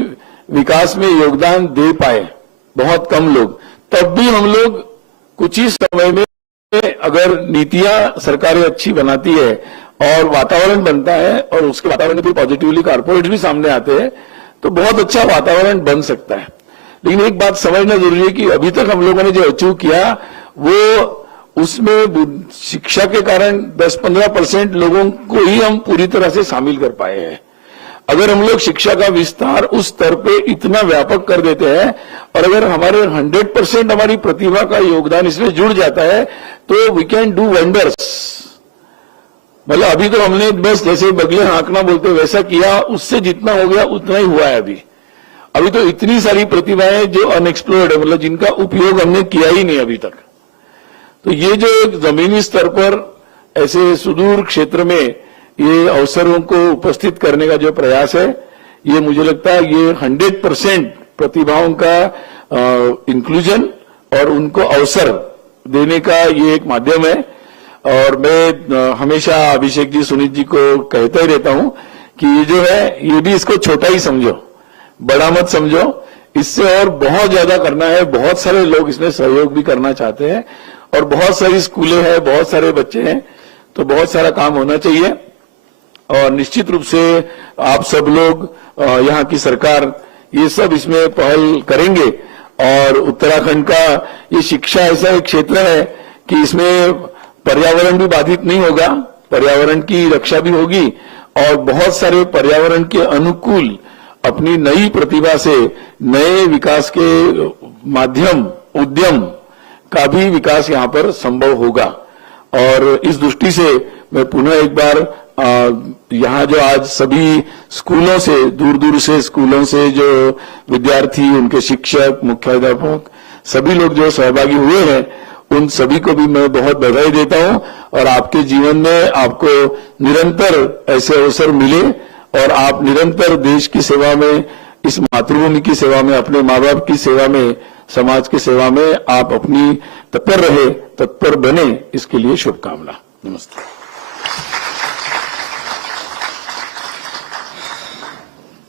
विकास में योगदान दे पाए, बहुत कम लोग, तब भी हम लोग कुछ ही समय में अगर नीतियां सरकारें अच्छी बनाती है और वातावरण बनता है और उसके वातावरण में पॉजिटिवली कारपोरेट भी सामने आते हैं तो बहुत अच्छा वातावरण बन सकता है। लेकिन एक बात समझना जरूरी है कि अभी तक हम लोगों ने जो अचीव किया वो उसमें शिक्षा के कारण 10-15% लोगों को ही हम पूरी तरह से शामिल कर पाए हैं। अगर हम लोग शिक्षा का विस्तार उस स्तर पे इतना व्यापक कर देते हैं और अगर हमारे 100% हमारी प्रतिभा का योगदान इसमें जुड़ जाता है तो वी कैन डू वंडर्स। मतलब अभी तो हमने बस जैसे बगले हाँकना बोलते वैसा किया, उससे जितना हो गया उतना ही हुआ है। अभी तो इतनी सारी प्रतिभाएं जो अनएक्सप्लोर्ड है, मतलब जिनका उपयोग हमने किया ही नहीं अभी तक। तो ये जो जमीनी स्तर पर ऐसे सुदूर क्षेत्र में ये अवसरों को उपस्थित करने का जो प्रयास है, ये मुझे लगता है ये 100% प्रतिभाओं का इंक्लूजन और उनको अवसर देने का ये एक माध्यम है। और मैं हमेशा अभिषेक जी, सुनीत जी को कहता ही रहता हूं कि ये जो है ये भी इसको छोटा ही समझो, बड़ा मत समझो, इससे और बहुत ज्यादा करना है। बहुत सारे लोग इसमें सहयोग भी करना चाहते हैं और बहुत सारी स्कूलें हैं, बहुत सारे बच्चे हैं, तो बहुत सारा काम होना चाहिए। और निश्चित रूप से आप सब लोग, यहाँ की सरकार, ये सब इसमें पहल करेंगे। और उत्तराखंड का ये शिक्षा ऐसा एक क्षेत्र है कि इसमें पर्यावरण भी बाधित नहीं होगा, पर्यावरण की रक्षा भी होगी और बहुत सारे पर्यावरण के अनुकूल अपनी नई प्रतिभा से नए विकास के माध्यम, उद्यम का भी विकास यहाँ पर संभव होगा। और इस दृष्टि से मैं पुनः एक बार यहाँ जो आज सभी स्कूलों से, दूर दूर से स्कूलों से जो विद्यार्थी, उनके शिक्षक, मुख्याध्यापक, सभी लोग जो सहभागी हुए हैं, उन सभी को भी मैं बहुत बधाई देता हूं। और आपके जीवन में आपको निरंतर ऐसे अवसर मिले और आप निरंतर देश की सेवा में, इस मातृभूमि की सेवा में, अपने माँ बाप की सेवा में, समाज की सेवा में आप अपनी तत्पर रहे, तत्पर बने, इसके लिए शुभकामना। नमस्ते।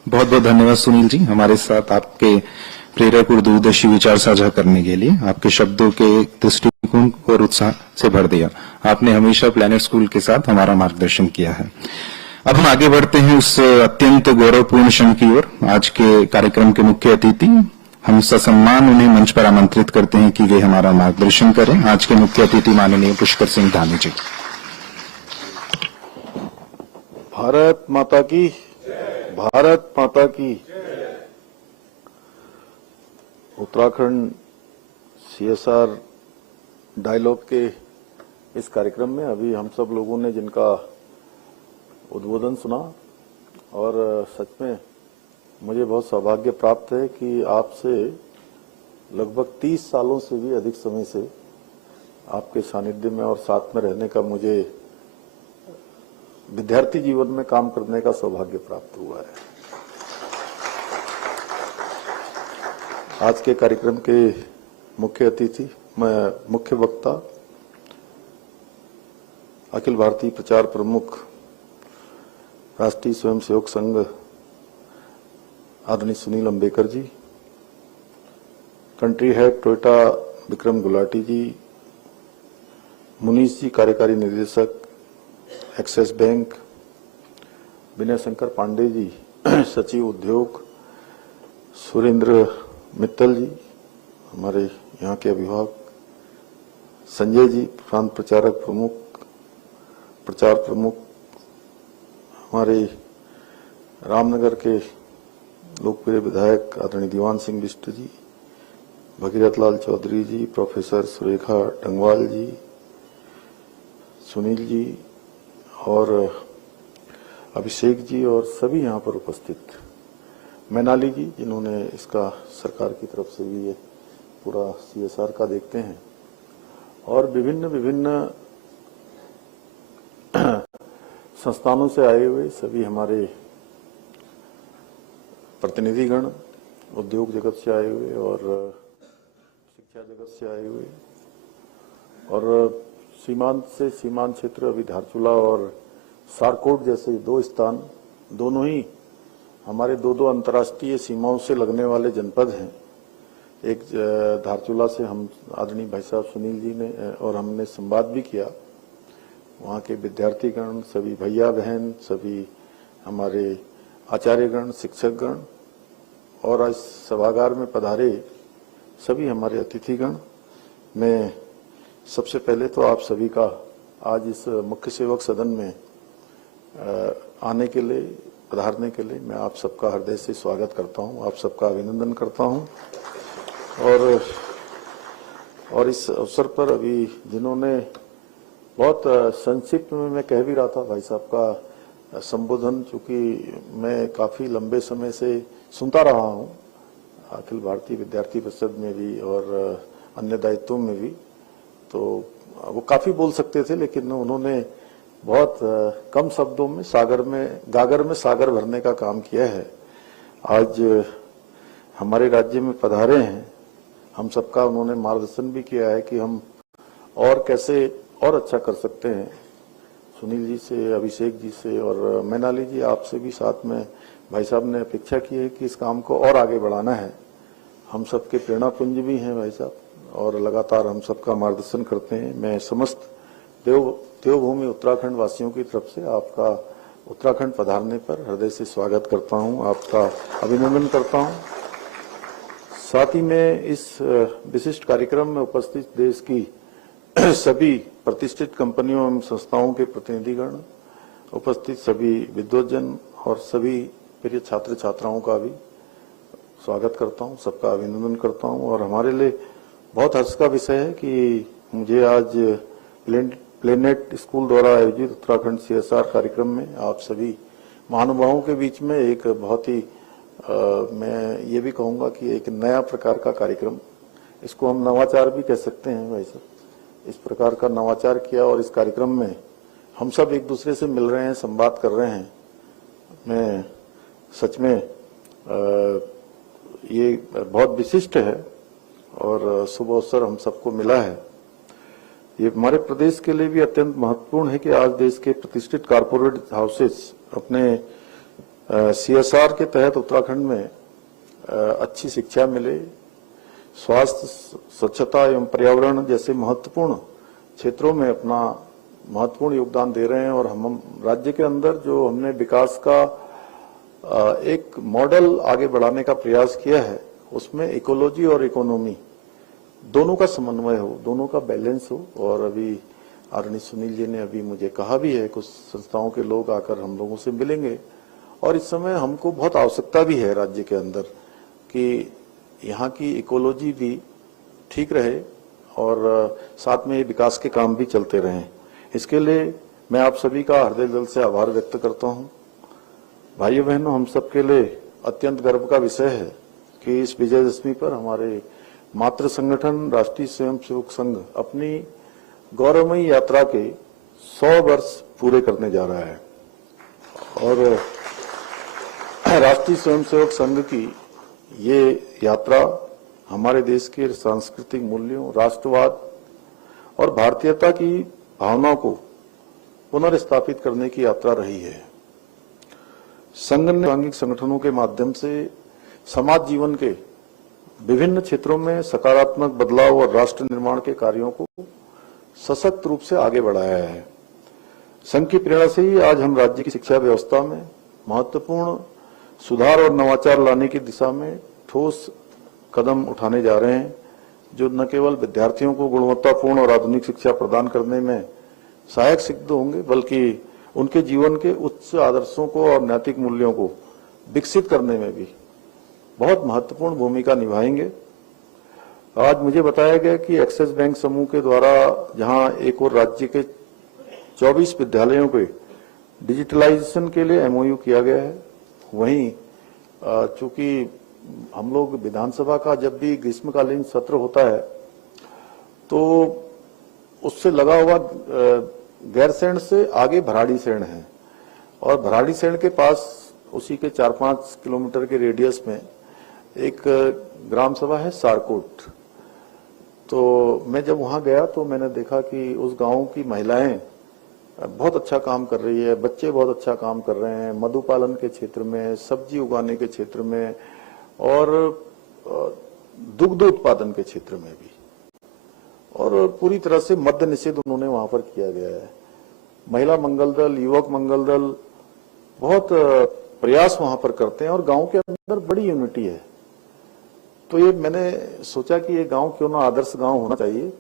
बहुत बहुत धन्यवाद सुनील जी, हमारे साथ आपके प्रेरक और दूरदर्शी विचार साझा करने के लिए। आपके शब्दों के दृष्टिकोण और उत्साह से भर दिया। आपने हमेशा प्लैनेट स्कूल के साथ हमारा मार्गदर्शन किया है। अब हम आगे बढ़ते हैं उस अत्यंत गौरवपूर्ण क्षण की ओर। आज के कार्यक्रम के मुख्य अतिथि, हम ससम्मान उन्हें मंच पर आमंत्रित करते हैं कि वे हमारा मार्गदर्शन करें। आज के मुख्य अतिथि माननीय पुष्कर सिंह धामी जी। भारत माता की, भारत माता की। उत्तराखंड CSR डायलॉग के इस कार्यक्रम में अभी हम सब लोगों ने जिनका उद्बोधन सुना, और सच में मुझे बहुत सौभाग्य प्राप्त है कि आपसे लगभग 30 सालों से भी अधिक समय से आपके सानिध्य में और साथ में रहने का मुझे विद्यार्थी जीवन में काम करने का सौभाग्य प्राप्त हुआ है। आज के कार्यक्रम के मुख्य अतिथि, मुख्य वक्ता, अखिल भारतीय प्रचार प्रमुख, राष्ट्रीय स्वयंसेवक संघ आदरणीय Sunil Ambekar ji, country head Toyota Vikram Gulati ji, Munish ji कार्यकारी निदेशक एक्सिस बैंक, विनय शंकर पांडे जी सचिव उद्योग, सुरेंद्र मित्तल जी हमारे यहाँ के अभिभावक, संजय जी प्रांत प्रचार प्रमुख, हमारे रामनगर के लोकप्रिय विधायक आदरणीय दीवान सिंह बिष्ट जी, भगीरथ लाल चौधरी जी, प्रोफेसर सुरेखा डंगवाल जी, सुनील जी और अभिषेक जी और सभी यहाँ पर उपस्थित, मैनाली जी जिन्होंने इसका सरकार की तरफ से भी ये पूरा CSR का देखते हैं, और विभिन्न संस्थानों से आए हुए सभी हमारे प्रतिनिधिगण, उद्योग जगत से आए हुए और शिक्षा जगत से आए हुए, और सीमांत से सीमांत क्षेत्र अभी धारचूला और सारकोट जैसे 2 स्थान, दोनों ही हमारे 2 अंतर्राष्ट्रीय सीमाओं से लगने वाले जनपद हैं। एक धारचूला से हम आदरणीय भाई साहब सुनील जी ने और हमने संवाद भी किया, वहाँ के विद्यार्थीगण, सभी भैया बहन, सभी हमारे आचार्यगण, शिक्षकगण और आज सभागार में पधारे सभी हमारे अतिथिगण, मैं सबसे पहले तो आप सभी का आज इस मुख्य सेवक सदन में आने के लिए, पधारने के लिए मैं आप सबका हृदय से स्वागत करता हूं, आप सबका अभिनंदन करता हूं। और इस अवसर पर अभी जिन्होंने बहुत संक्षिप्त में मैं कह भी रहा था भाई साहब का संबोधन, चूंकि मैं काफी लंबे समय से सुनता रहा हूं अखिल भारतीय विद्यार्थी परिषद में भी और अन्य दायित्वों में भी, तो वो काफी बोल सकते थे, लेकिन उन्होंने बहुत कम शब्दों में गागर में सागर भरने का काम किया है। आज हमारे राज्य में पधारे हैं, हम सबका उन्होंने मार्गदर्शन भी किया है कि हम और कैसे और अच्छा कर सकते हैं। सुनील जी से, अभिषेक जी से और मैनाली जी आपसे भी साथ में भाई साहब ने अपेक्षा की है कि इस काम को और आगे बढ़ाना है। हम सबके प्रेरणा पुंज भी हैं भाई साहब और लगातार हम सबका मार्गदर्शन करते हैं। मैं समस्त देवभूमि उत्तराखंड वासियों की तरफ से आपका उत्तराखंड पधारने पर हृदय से स्वागत करता हूं, आपका अभिनंदन करता हूं। साथ ही मैं इस विशिष्ट कार्यक्रम में उपस्थित देश की सभी प्रतिष्ठित कंपनियों एवं संस्थाओं के प्रतिनिधिगण, उपस्थित सभी विद्वज्जन और सभी प्रिय छात्र छात्राओं का भी स्वागत करता हूं, सबका अभिनंदन करता हूं। और हमारे लिए बहुत हर्ष का विषय है कि मुझे आज प्लेनेट स्कूल द्वारा आयोजित उत्तराखंड CSR कार्यक्रम में आप सभी महानुभावों के बीच में एक बहुत ही मैं ये भी कहूंगा कि एक नया प्रकार का कार्यक्रम, इसको हम नवाचार भी कह सकते हैं भाई साहब, इस प्रकार का नवाचार किया और इस कार्यक्रम में हम सब एक दूसरे से मिल रहे हैं, संवाद कर रहे हैं। मैं सच में ये बहुत विशिष्ट है और शुभ अवसर हम सबको मिला है। ये हमारे प्रदेश के लिए भी अत्यंत महत्वपूर्ण है कि आज देश के प्रतिष्ठित कॉर्पोरेट हाउसेस अपने CSR के तहत उत्तराखंड में अच्छी शिक्षा मिले, स्वास्थ्य, स्वच्छता एवं पर्यावरण जैसे महत्वपूर्ण क्षेत्रों में अपना महत्वपूर्ण योगदान दे रहे हैं। और हम राज्य के अंदर जो हमने विकास का एक मॉडल आगे बढ़ाने का प्रयास किया है, उसमें इकोलॉजी और इकोनॉमी दोनों का समन्वय हो, दोनों का बैलेंस हो। और अभी आदरणीय सुनील जी ने अभी मुझे कहा भी है कुछ संस्थाओं के लोग आकर हम लोगों से मिलेंगे, और इस समय हमको बहुत आवश्यकता भी है राज्य के अंदर कि यहाँ की इकोलॉजी भी ठीक रहे और साथ में विकास के काम भी चलते रहें। इसके लिए मैं आप सभी का हृदय दिल से आभार व्यक्त करता हूँ। भाइयों बहनों, हम सबके लिए अत्यंत गर्व का विषय है कि इस विजयदशमी पर हमारे मातृ संगठन राष्ट्रीय स्वयंसेवक संघ अपनी गौरवमयी यात्रा के 100 वर्ष पूरे करने जा रहा है और राष्ट्रीय स्वयंसेवक संघ की ये यात्रा हमारे देश के सांस्कृतिक मूल्यों, राष्ट्रवाद और भारतीयता की भावना को पुनर्स्थापित करने की यात्रा रही है। संघ ने सांघिक संगठनों के माध्यम से समाज जीवन के विभिन्न क्षेत्रों में सकारात्मक बदलाव और राष्ट्र निर्माण के कार्यों को सशक्त रूप से आगे बढ़ाया है। संघ की प्रेरणा से ही आज हम राज्य की शिक्षा व्यवस्था में महत्वपूर्ण सुधार और नवाचार लाने की दिशा में ठोस कदम उठाने जा रहे हैं, जो न केवल विद्यार्थियों को गुणवत्तापूर्ण और आधुनिक शिक्षा प्रदान करने में सहायक सिद्ध होंगे, बल्कि उनके जीवन के उच्च आदर्शों को और नैतिक मूल्यों को विकसित करने में भी बहुत महत्वपूर्ण भूमिका निभाएंगे। आज मुझे बताया गया कि एक्सिस बैंक समूह के द्वारा जहां एक और राज्य के 24 विद्यालयों के डिजिटलाइजेशन के लिए एमओयू किया गया है, वहीं चूंकि हम लोग विधानसभा का जब भी ग्रीष्मकालीन सत्र होता है तो उससे लगा हुआ गैरसैंण से आगे भराड़ीसैंण है और भराड़ीसैंण के पास उसी के 4-5 किलोमीटर के रेडियस में एक ग्राम सभा है सारकोट। तो मैं जब वहां गया तो मैंने देखा कि उस गांव की महिलाएं बहुत अच्छा काम कर रही है, बच्चे बहुत अच्छा काम कर रहे हैं मधु पालन के क्षेत्र में, सब्जी उगाने के क्षेत्र में और दुग्ध उत्पादन के क्षेत्र में भी, और पूरी तरह से मद्य निषेध उन्होंने वहां पर किया गया है। महिला मंगल दल, युवक मंगल दल बहुत प्रयास वहां पर करते हैं और गांव के अंदर बड़ी यूनिटी है। तो ये मैंने सोचा कि ये गांव क्यों ना आदर्श गांव होना चाहिए,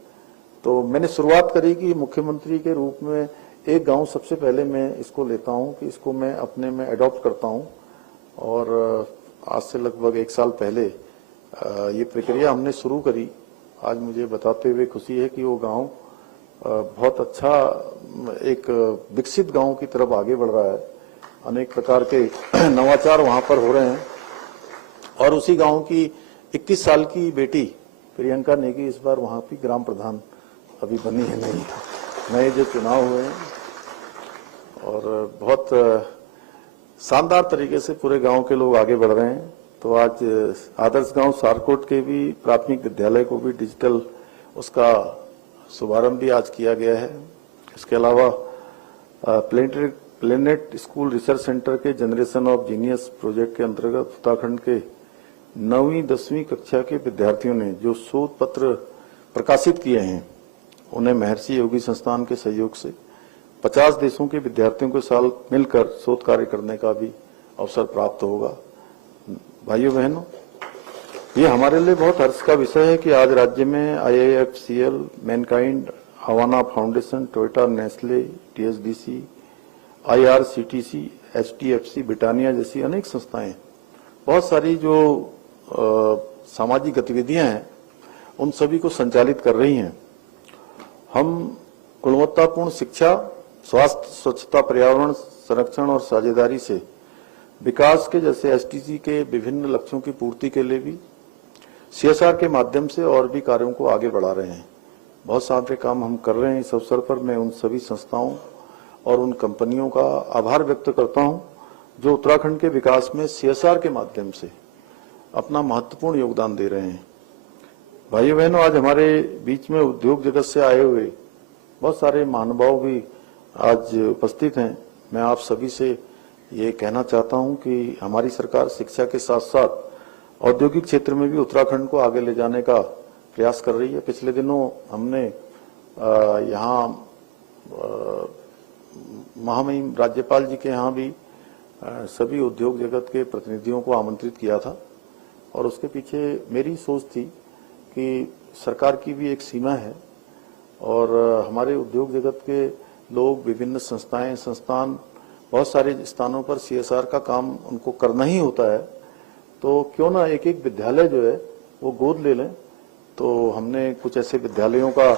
तो मैंने शुरुआत करी कि मुख्यमंत्री के रूप में एक गांव सबसे पहले मैं इसको लेता हूं कि इसको मैं अपने में अडॉप्ट करता हूं। और आज से लगभग 1 साल पहले ये प्रक्रिया हमने शुरू करी। आज मुझे बताते हुए खुशी है कि वो गांव बहुत अच्छा एक विकसित गांव की तरफ आगे बढ़ रहा है। अनेक प्रकार के नवाचार वहां पर हो रहे हैं और उसी गांव की 21 साल की बेटी प्रियंका नेगी इस बार वहां की ग्राम प्रधान अभी बनी है। नए जो चुनाव हुए हैं और बहुत शानदार तरीके से पूरे गांव के लोग आगे बढ़ रहे हैं। तो आज आदर्श गांव सारकोट के भी प्राथमिक विद्यालय को भी डिजिटल उसका शुभारंभ भी आज किया गया है। इसके अलावा प्लेनेट स्कूल रिसर्च सेंटर के जनरेशन ऑफ जीनियस प्रोजेक्ट के अंतर्गत उत्तराखंड के 9वीं-10वीं कक्षा के विद्यार्थियों ने जो शोध पत्र प्रकाशित किए हैं उन्हें महर्षि योगी संस्थान के सहयोग से 50 देशों के विद्यार्थियों के साथ मिलकर शोध कार्य करने का भी अवसर प्राप्त होगा। भाइयों बहनों, ये हमारे लिए बहुत हर्ष का विषय है कि आज राज्य में IIFCL, Mankind, Havana Foundation, Toyota, Nestle, TSDC, IRCTC, HDFC, Britannia जैसी अनेक संस्थाएं, बहुत सारी जो सामाजिक गतिविधियां हैं उन सभी को संचालित कर रही हैं। हम गुणवत्तापूर्ण शिक्षा, स्वास्थ्य, स्वच्छता, पर्यावरण संरक्षण और साझेदारी से विकास के जैसे SDG के विभिन्न लक्ष्यों की पूर्ति के लिए भी CSR के माध्यम से और भी कार्यों को आगे बढ़ा रहे हैं। बहुत सारे काम हम कर रहे हैं। इस अवसर पर मैं उन सभी संस्थाओं और उन कंपनियों का आभार व्यक्त करता हूं जो उत्तराखंड के विकास में CSR के माध्यम से अपना महत्वपूर्ण योगदान दे रहे हैं। भाइयों बहनों, आज हमारे बीच में उद्योग जगत से आए हुए बहुत सारे महानुभाव भी आज उपस्थित हैं। मैं आप सभी से ये कहना चाहता हूं कि हमारी सरकार शिक्षा के साथ साथ औद्योगिक क्षेत्र में भी उत्तराखंड को आगे ले जाने का प्रयास कर रही है। पिछले दिनों हमने यहाँ महामहिम राज्यपाल जी के यहाँ भी सभी उद्योग जगत के प्रतिनिधियों को आमंत्रित किया था और उसके पीछे मेरी सोच थी कि सरकार की भी एक सीमा है और हमारे उद्योग जगत के लोग, विभिन्न संस्थान बहुत सारे स्थानों पर CSR का काम उनको करना ही होता है, तो क्यों ना एक एक विद्यालय जो है वो गोद ले लें। तो हमने कुछ ऐसे विद्यालयों का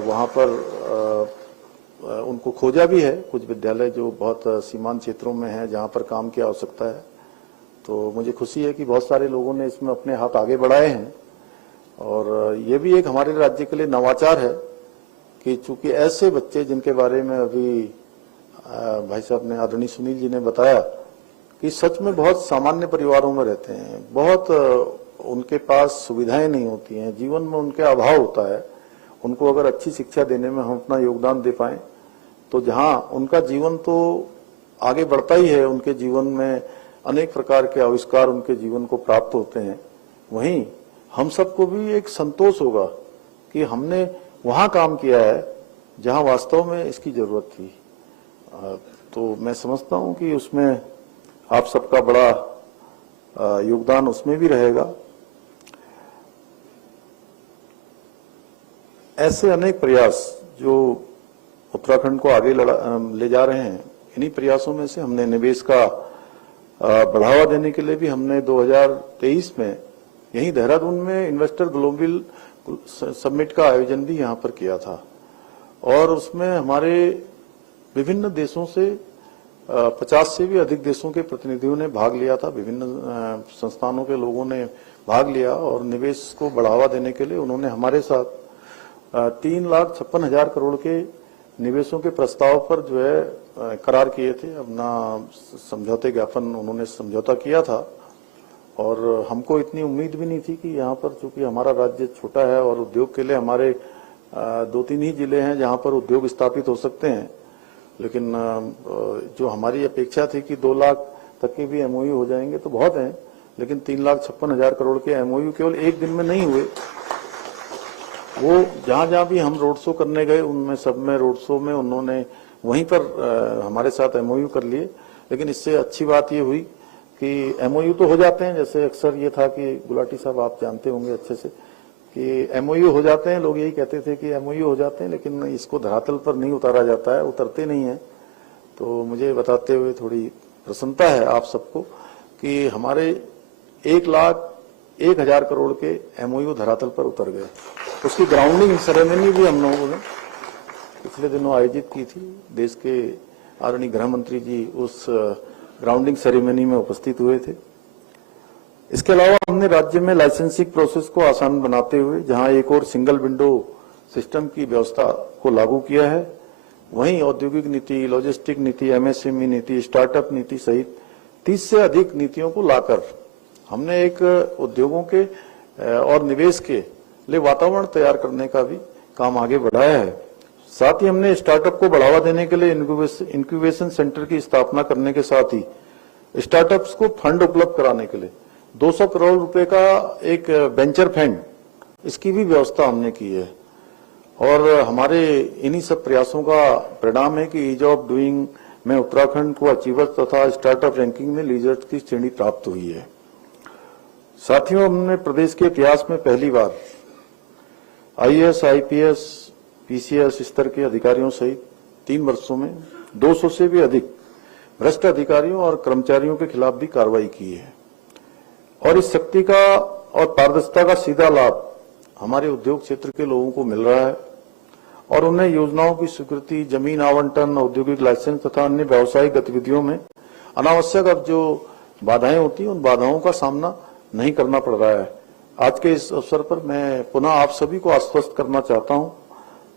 वहां पर उनको खोजा भी है, कुछ विद्यालय जो बहुत सीमांत क्षेत्रों में है जहां पर काम की आवश्यकता है। तो मुझे खुशी है कि बहुत सारे लोगों ने इसमें अपने हाथ आगे बढ़ाए हैं और ये भी एक हमारे राज्य के लिए नवाचार है कि चूंकि ऐसे बच्चे जिनके बारे में अभी भाई साहब ने, आदरणीय सुनील जी ने बताया कि सच में बहुत सामान्य परिवारों में रहते हैं, बहुत उनके पास सुविधाएं नहीं होती हैं, जीवन में उनके अभाव होता है, उनको अगर अच्छी शिक्षा देने में हम अपना योगदान दे पाएं तो जहां उनका जीवन तो आगे बढ़ता ही है, उनके जीवन में अनेक प्रकार के आविष्कार उनके जीवन को प्राप्त होते हैं, वहीं हम सबको भी एक संतोष होगा कि हमने वहां काम किया है जहां वास्तव में इसकी जरूरत थी। तो मैं समझता हूं कि उसमें आप सबका बड़ा योगदान उसमें भी रहेगा। ऐसे अनेक प्रयास जो उत्तराखंड को आगे ले जा रहे हैं, इन्हीं प्रयासों में से हमने निवेश का बढ़ावा देने के लिए भी हमने 2023 में यहीं देहरादून में इन्वेस्टर ग्लोबल समिट का आयोजन भी यहां पर किया था और उसमें हमारे विभिन्न देशों से 50 से भी अधिक देशों के प्रतिनिधियों ने भाग लिया था, विभिन्न संस्थानों के लोगों ने भाग लिया और निवेश को बढ़ावा देने के लिए उन्होंने हमारे साथ 3,56,000 करोड़ के निवेशों के प्रस्ताव पर जो है करार किए थे, अपना समझौते ज्ञापन उन्होंने समझौता किया था और हमको इतनी उम्मीद भी नहीं थी कि यहाँ पर, चूंकि हमारा राज्य छोटा है और उद्योग के लिए हमारे 2-3 ही जिले हैं जहाँ पर उद्योग स्थापित हो सकते हैं, लेकिन जो हमारी अपेक्षा थी कि 2 लाख तक के भी एमओयू हो जाएंगे तो बहुत हैं, लेकिन 3,56,000 करोड़ के एमओयू केवल एक दिन में नहीं हुए। वो जहां जहां भी हम रोड शो करने गए उनमें सब में रोड शो में उन्होंने वहीं पर हमारे साथ एमओयू कर लिए, लेकिन इससे अच्छी बात ये हुई कि एमओयू तो हो जाते हैं, जैसे अक्सर ये था कि गुलाटी साहब आप जानते होंगे अच्छे से कि एमओयू हो जाते हैं, लोग यही कहते थे कि एमओयू हो जाते हैं लेकिन इसको धरातल पर नहीं उतारा जाता है, उतरते नहीं है। तो मुझे बताते हुए थोड़ी प्रसन्नता है आप सबको कि हमारे 1,01,000 करोड़ के एमओयू धरातल पर उतर गए। उसकी ग्राउंडिंग सेरेमनी भी हम लोगों ने पिछले दिनों आयोजित की थी। देश के आदरणीय गृह मंत्री जी उस ग्राउंडिंग सेरेमनी में उपस्थित हुए थे। इसके अलावा हमने राज्य में लाइसेंसिंग प्रोसेस को आसान बनाते हुए जहां एक और सिंगल विंडो सिस्टम की व्यवस्था को लागू किया है, वहीं औद्योगिक नीति, लॉजिस्टिक नीति, एमएसएमई नीति, स्टार्टअप नीति सहित 30 से अधिक नीतियों को लाकर हमने एक उद्योगों के और निवेश के लिए वातावरण तैयार करने का भी काम आगे बढ़ाया है। साथ ही हमने स्टार्टअप को बढ़ावा देने के लिए इंक्यूबेशन सेंटर की स्थापना करने के साथ ही स्टार्टअप्स को फंड उपलब्ध कराने के लिए 200 करोड़ रुपए का एक वेंचर फंड, इसकी भी व्यवस्था हमने की है। और हमारे इन्हीं सब प्रयासों का परिणाम है कि ईज ऑफ डूइंग में उत्तराखंड को अचीवर्स तथा स्टार्टअप रैंकिंग में लीडर्स की श्रेणी प्राप्त हुई है। साथियों, हमने प्रदेश के इतिहास में पहली बार आईएएस, आईपीएस, पीसीएस स्तर के अधिकारियों सहित 3 वर्षों में 200 से भी अधिक भ्रष्ट अधिकारियों और कर्मचारियों के खिलाफ भी कार्रवाई की है और इस शक्ति का और पारदर्शिता का सीधा लाभ हमारे उद्योग क्षेत्र के लोगों को मिल रहा है और उन्हें योजनाओं की स्वीकृति, जमीन आवंटन, औद्योगिक लाइसेंस तथा अन्य व्यावसायिक गतिविधियों में अनावश्यक अब जो बाधाएं होती हैं उन बाधाओं का सामना नहीं करना पड़ रहा है। आज के इस अवसर पर मैं पुनः आप सभी को आश्वस्त करना चाहता हूं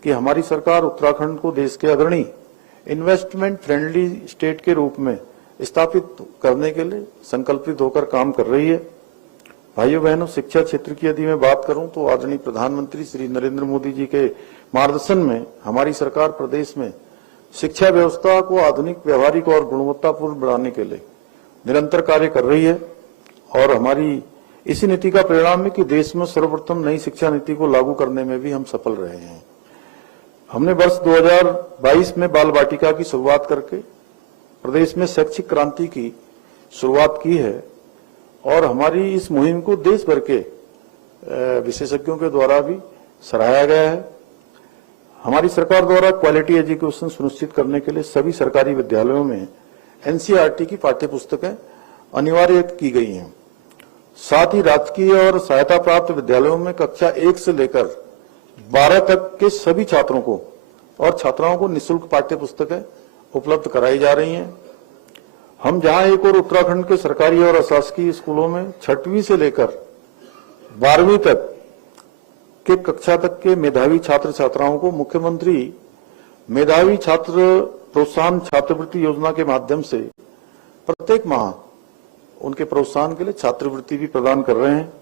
कि हमारी सरकार उत्तराखंड को देश के अग्रणी इन्वेस्टमेंट फ्रेंडली स्टेट के रूप में स्थापित करने के लिए संकल्पित होकर काम कर रही है। भाइयों बहनों, शिक्षा क्षेत्र की यदि मैं बात करूं तो आदरणीय प्रधानमंत्री श्री नरेंद्र मोदी जी के मार्गदर्शन में हमारी सरकार प्रदेश में शिक्षा व्यवस्था को आधुनिक, व्यवहारिक और गुणवत्तापूर्ण बनाने के लिए निरंतर कार्य कर रही है और हमारी इसी नीति का परिणाम है कि देश में सर्वप्रथम नई शिक्षा नीति को लागू करने में भी हम सफल रहे हैं। हमने वर्ष 2022 में बाल वाटिका की शुरुआत करके प्रदेश में शैक्षिक क्रांति की शुरुआत की है और हमारी इस मुहिम को देश भर के विशेषज्ञों के द्वारा भी सराहा गया है। हमारी सरकार द्वारा क्वालिटी एजुकेशन सुनिश्चित करने के लिए सभी सरकारी विद्यालयों में एनसीईआरटी की पाठ्यपुस्तकें अनिवार्य की गई हैं। साथ ही राजकीय और सहायता प्राप्त विद्यालयों में कक्षा 1 से लेकर 12 तक के सभी छात्रों को और छात्राओं को निःशुल्क पाठ्यपुस्तकें उपलब्ध कराई जा रही हैं। हम जहां एक और उत्तराखंड के सरकारी और अशासकीय स्कूलों में 6वीं से लेकर 12वीं तक के कक्षा तक के मेधावी छात्र छात्राओं को मुख्यमंत्री मेधावी छात्र प्रोत्साहन छात्रवृत्ति योजना के माध्यम से प्रत्येक माह उनके प्रोत्साहन के लिए छात्रवृत्ति भी प्रदान कर रहे हैं।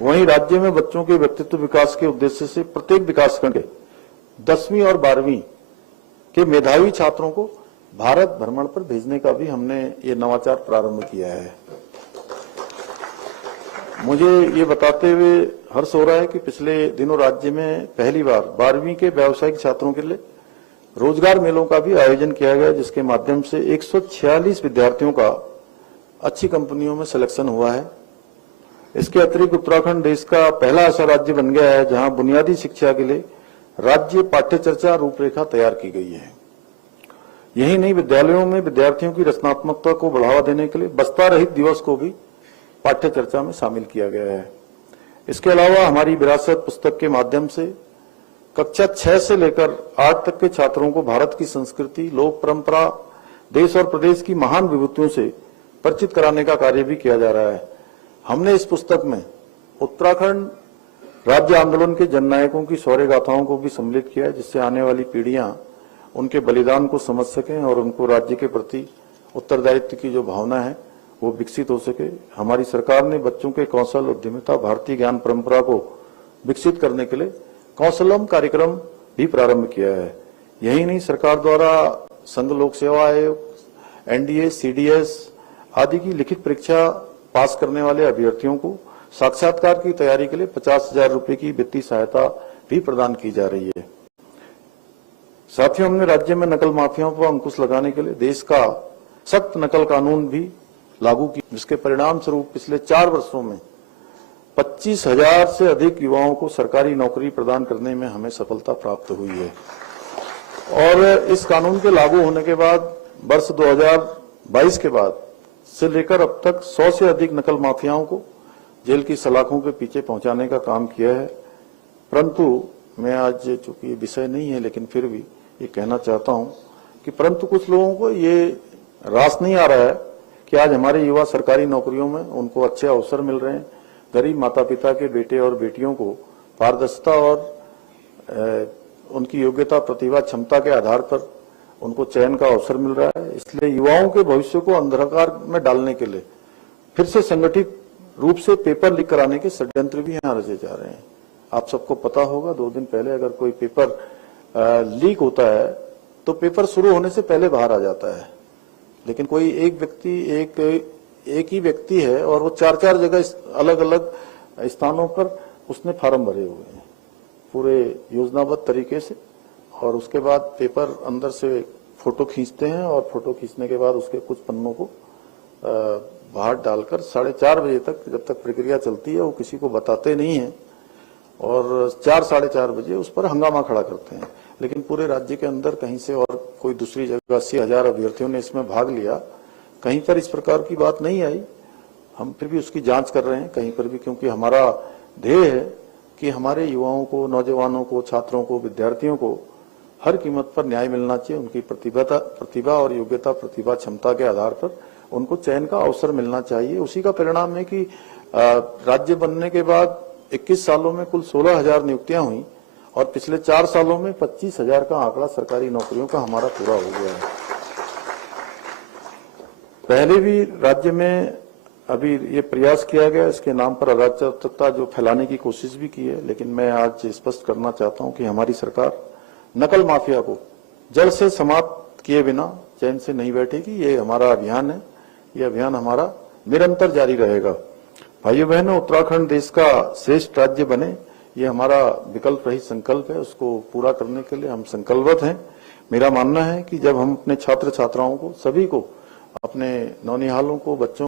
वहीं राज्य में बच्चों के व्यक्तित्व विकास के उद्देश्य से प्रत्येक विकासखंड के 10वीं और 12वीं के मेधावी छात्रों को भारत भ्रमण पर भेजने का भी हमने ये नवाचार प्रारंभ किया है। मुझे ये बताते हुए हर्ष हो रहा है कि पिछले दिनों राज्य में पहली बार 12वीं के व्यावसायिक छात्रों के लिए रोजगार मेलों का भी आयोजन किया गया, जिसके माध्यम से 146 विद्यार्थियों का अच्छी कंपनियों में सिलेक्शन हुआ है। इसके अतिरिक्त उत्तराखंड देश का पहला ऐसा राज्य बन गया है जहां बुनियादी शिक्षा के लिए राज्य पाठ्य चर्चा रूपरेखा तैयार की गई है। यही नहीं, विद्यालयों में विद्यार्थियों की रचनात्मकता को बढ़ावा देने के लिए बस्ता रहित दिवस को भी पाठ्य चर्चा में शामिल किया गया है। इसके अलावा हमारी विरासत पुस्तक के माध्यम से कक्षा 6 से लेकर 8 तक के छात्रों को भारत की संस्कृति, लोक परंपरा, देश और प्रदेश की महान विभूतियों से परिचित कराने का कार्य भी किया जा रहा है। हमने इस पुस्तक में उत्तराखंड राज्य आंदोलन के जननायकों की शौर्य गाथाओं को भी सम्मिलित किया है, जिससे आने वाली पीढ़ियां उनके बलिदान को समझ सकें और उनको राज्य के प्रति उत्तरदायित्व की जो भावना है वो विकसित हो सके। हमारी सरकार ने बच्चों के कौशल, उद्यमिता, भारतीय ज्ञान परंपरा को विकसित करने के लिए कौशलम कार्यक्रम भी प्रारंभ किया है। यही नहीं, सरकार द्वारा संघ लोक सेवा आयोग, एनडीए, सीडीएस आदि की लिखित परीक्षा पास करने वाले अभ्यर्थियों को साक्षात्कार की तैयारी के लिए 50,000 रुपए की वित्तीय सहायता भी प्रदान की जा रही है। साथियों, हमने राज्य में नकल माफियाओं पर अंकुश लगाने के लिए देश का सख्त नकल कानून भी लागू किया, जिसके परिणाम स्वरूप पिछले 4 वर्षों में 25,000 से अधिक युवाओं को सरकारी नौकरी प्रदान करने में हमें सफलता प्राप्त हुई है। और इस कानून के लागू होने के बाद वर्ष 2022 के बाद से लेकर अब तक 100 से अधिक नकल माफियाओं को जेल की सलाखों के पीछे पहुंचाने का काम किया है। परंतु मैं आज, चूंकि ये विषय नहीं है, लेकिन फिर भी ये कहना चाहता हूं कि परंतु कुछ लोगों को ये रास नहीं आ रहा है कि आज हमारे युवा सरकारी नौकरियों में उनको अच्छे अवसर मिल रहे हैं। गरीब माता पिता के बेटे और बेटियों को पारदर्शिता और उनकी योग्यता, प्रतिभा, क्षमता के आधार पर उनको चयन का अवसर मिल रहा है। इसलिए युवाओं के भविष्य को अंधकार में डालने के लिए फिर से संगठित रूप से पेपर लीक कराने के षड्यंत्र भी यहाँ रचे जा रहे हैं। आप सबको पता होगा, 2 दिन पहले अगर कोई पेपर लीक होता है तो पेपर शुरू होने से पहले बाहर आ जाता है, लेकिन कोई एक ही व्यक्ति है और वो 4-4 जगह अलग अलग स्थानों पर उसने फार्म भरे हुए हैं पूरे योजनाबद्ध तरीके से। और उसके बाद पेपर अंदर से फोटो खींचते हैं और फोटो खींचने के बाद उसके कुछ पन्नों को बाहर डालकर 4:30 बजे तक, जब तक प्रक्रिया चलती है, वो किसी को बताते नहीं है और 4-4:30 बजे उस पर हंगामा खड़ा करते हैं। लेकिन पूरे राज्य के अंदर कहीं से और कोई दूसरी जगह 80,000 अभ्यर्थियों ने इसमें भाग लिया, कहीं पर इस प्रकार की बात नहीं आई। हम फिर भी उसकी जांच कर रहे हैं कहीं पर भी, क्योंकि हमारा ध्येय है कि हमारे युवाओं को, नौजवानों को, छात्रों को, विद्यार्थियों को हर कीमत पर न्याय मिलना चाहिए। उनकी प्रतिभा और योग्यता, प्रतिभा, क्षमता के आधार पर उनको चयन का अवसर मिलना चाहिए। उसी का परिणाम है कि राज्य बनने के बाद 21 सालों में कुल 16,000 नियुक्तियां हुई और पिछले 4 सालों में 25,000 का आंकड़ा सरकारी नौकरियों का हमारा पूरा हो गया है। पहले भी राज्य में अभी ये प्रयास किया गया, इसके नाम पर अराजकता जो फैलाने की कोशिश भी की है, लेकिन मैं आज स्पष्ट करना चाहता हूं कि हमारी सरकार नकल माफिया को जड़ से समाप्त किए बिना चैन से नहीं बैठेगी। ये हमारा अभियान है, ये अभियान हमारा निरंतर जारी रहेगा। भाइयों बहनों, उत्तराखंड देश का श्रेष्ठ राज्य बने, ये हमारा विकल्प रहित संकल्प है। उसको पूरा करने के लिए हम संकल्पबद्ध हैं। मेरा मानना है कि जब हम अपने छात्र छात्राओं को, सभी को, अपने नौनिहालों को, बच्चों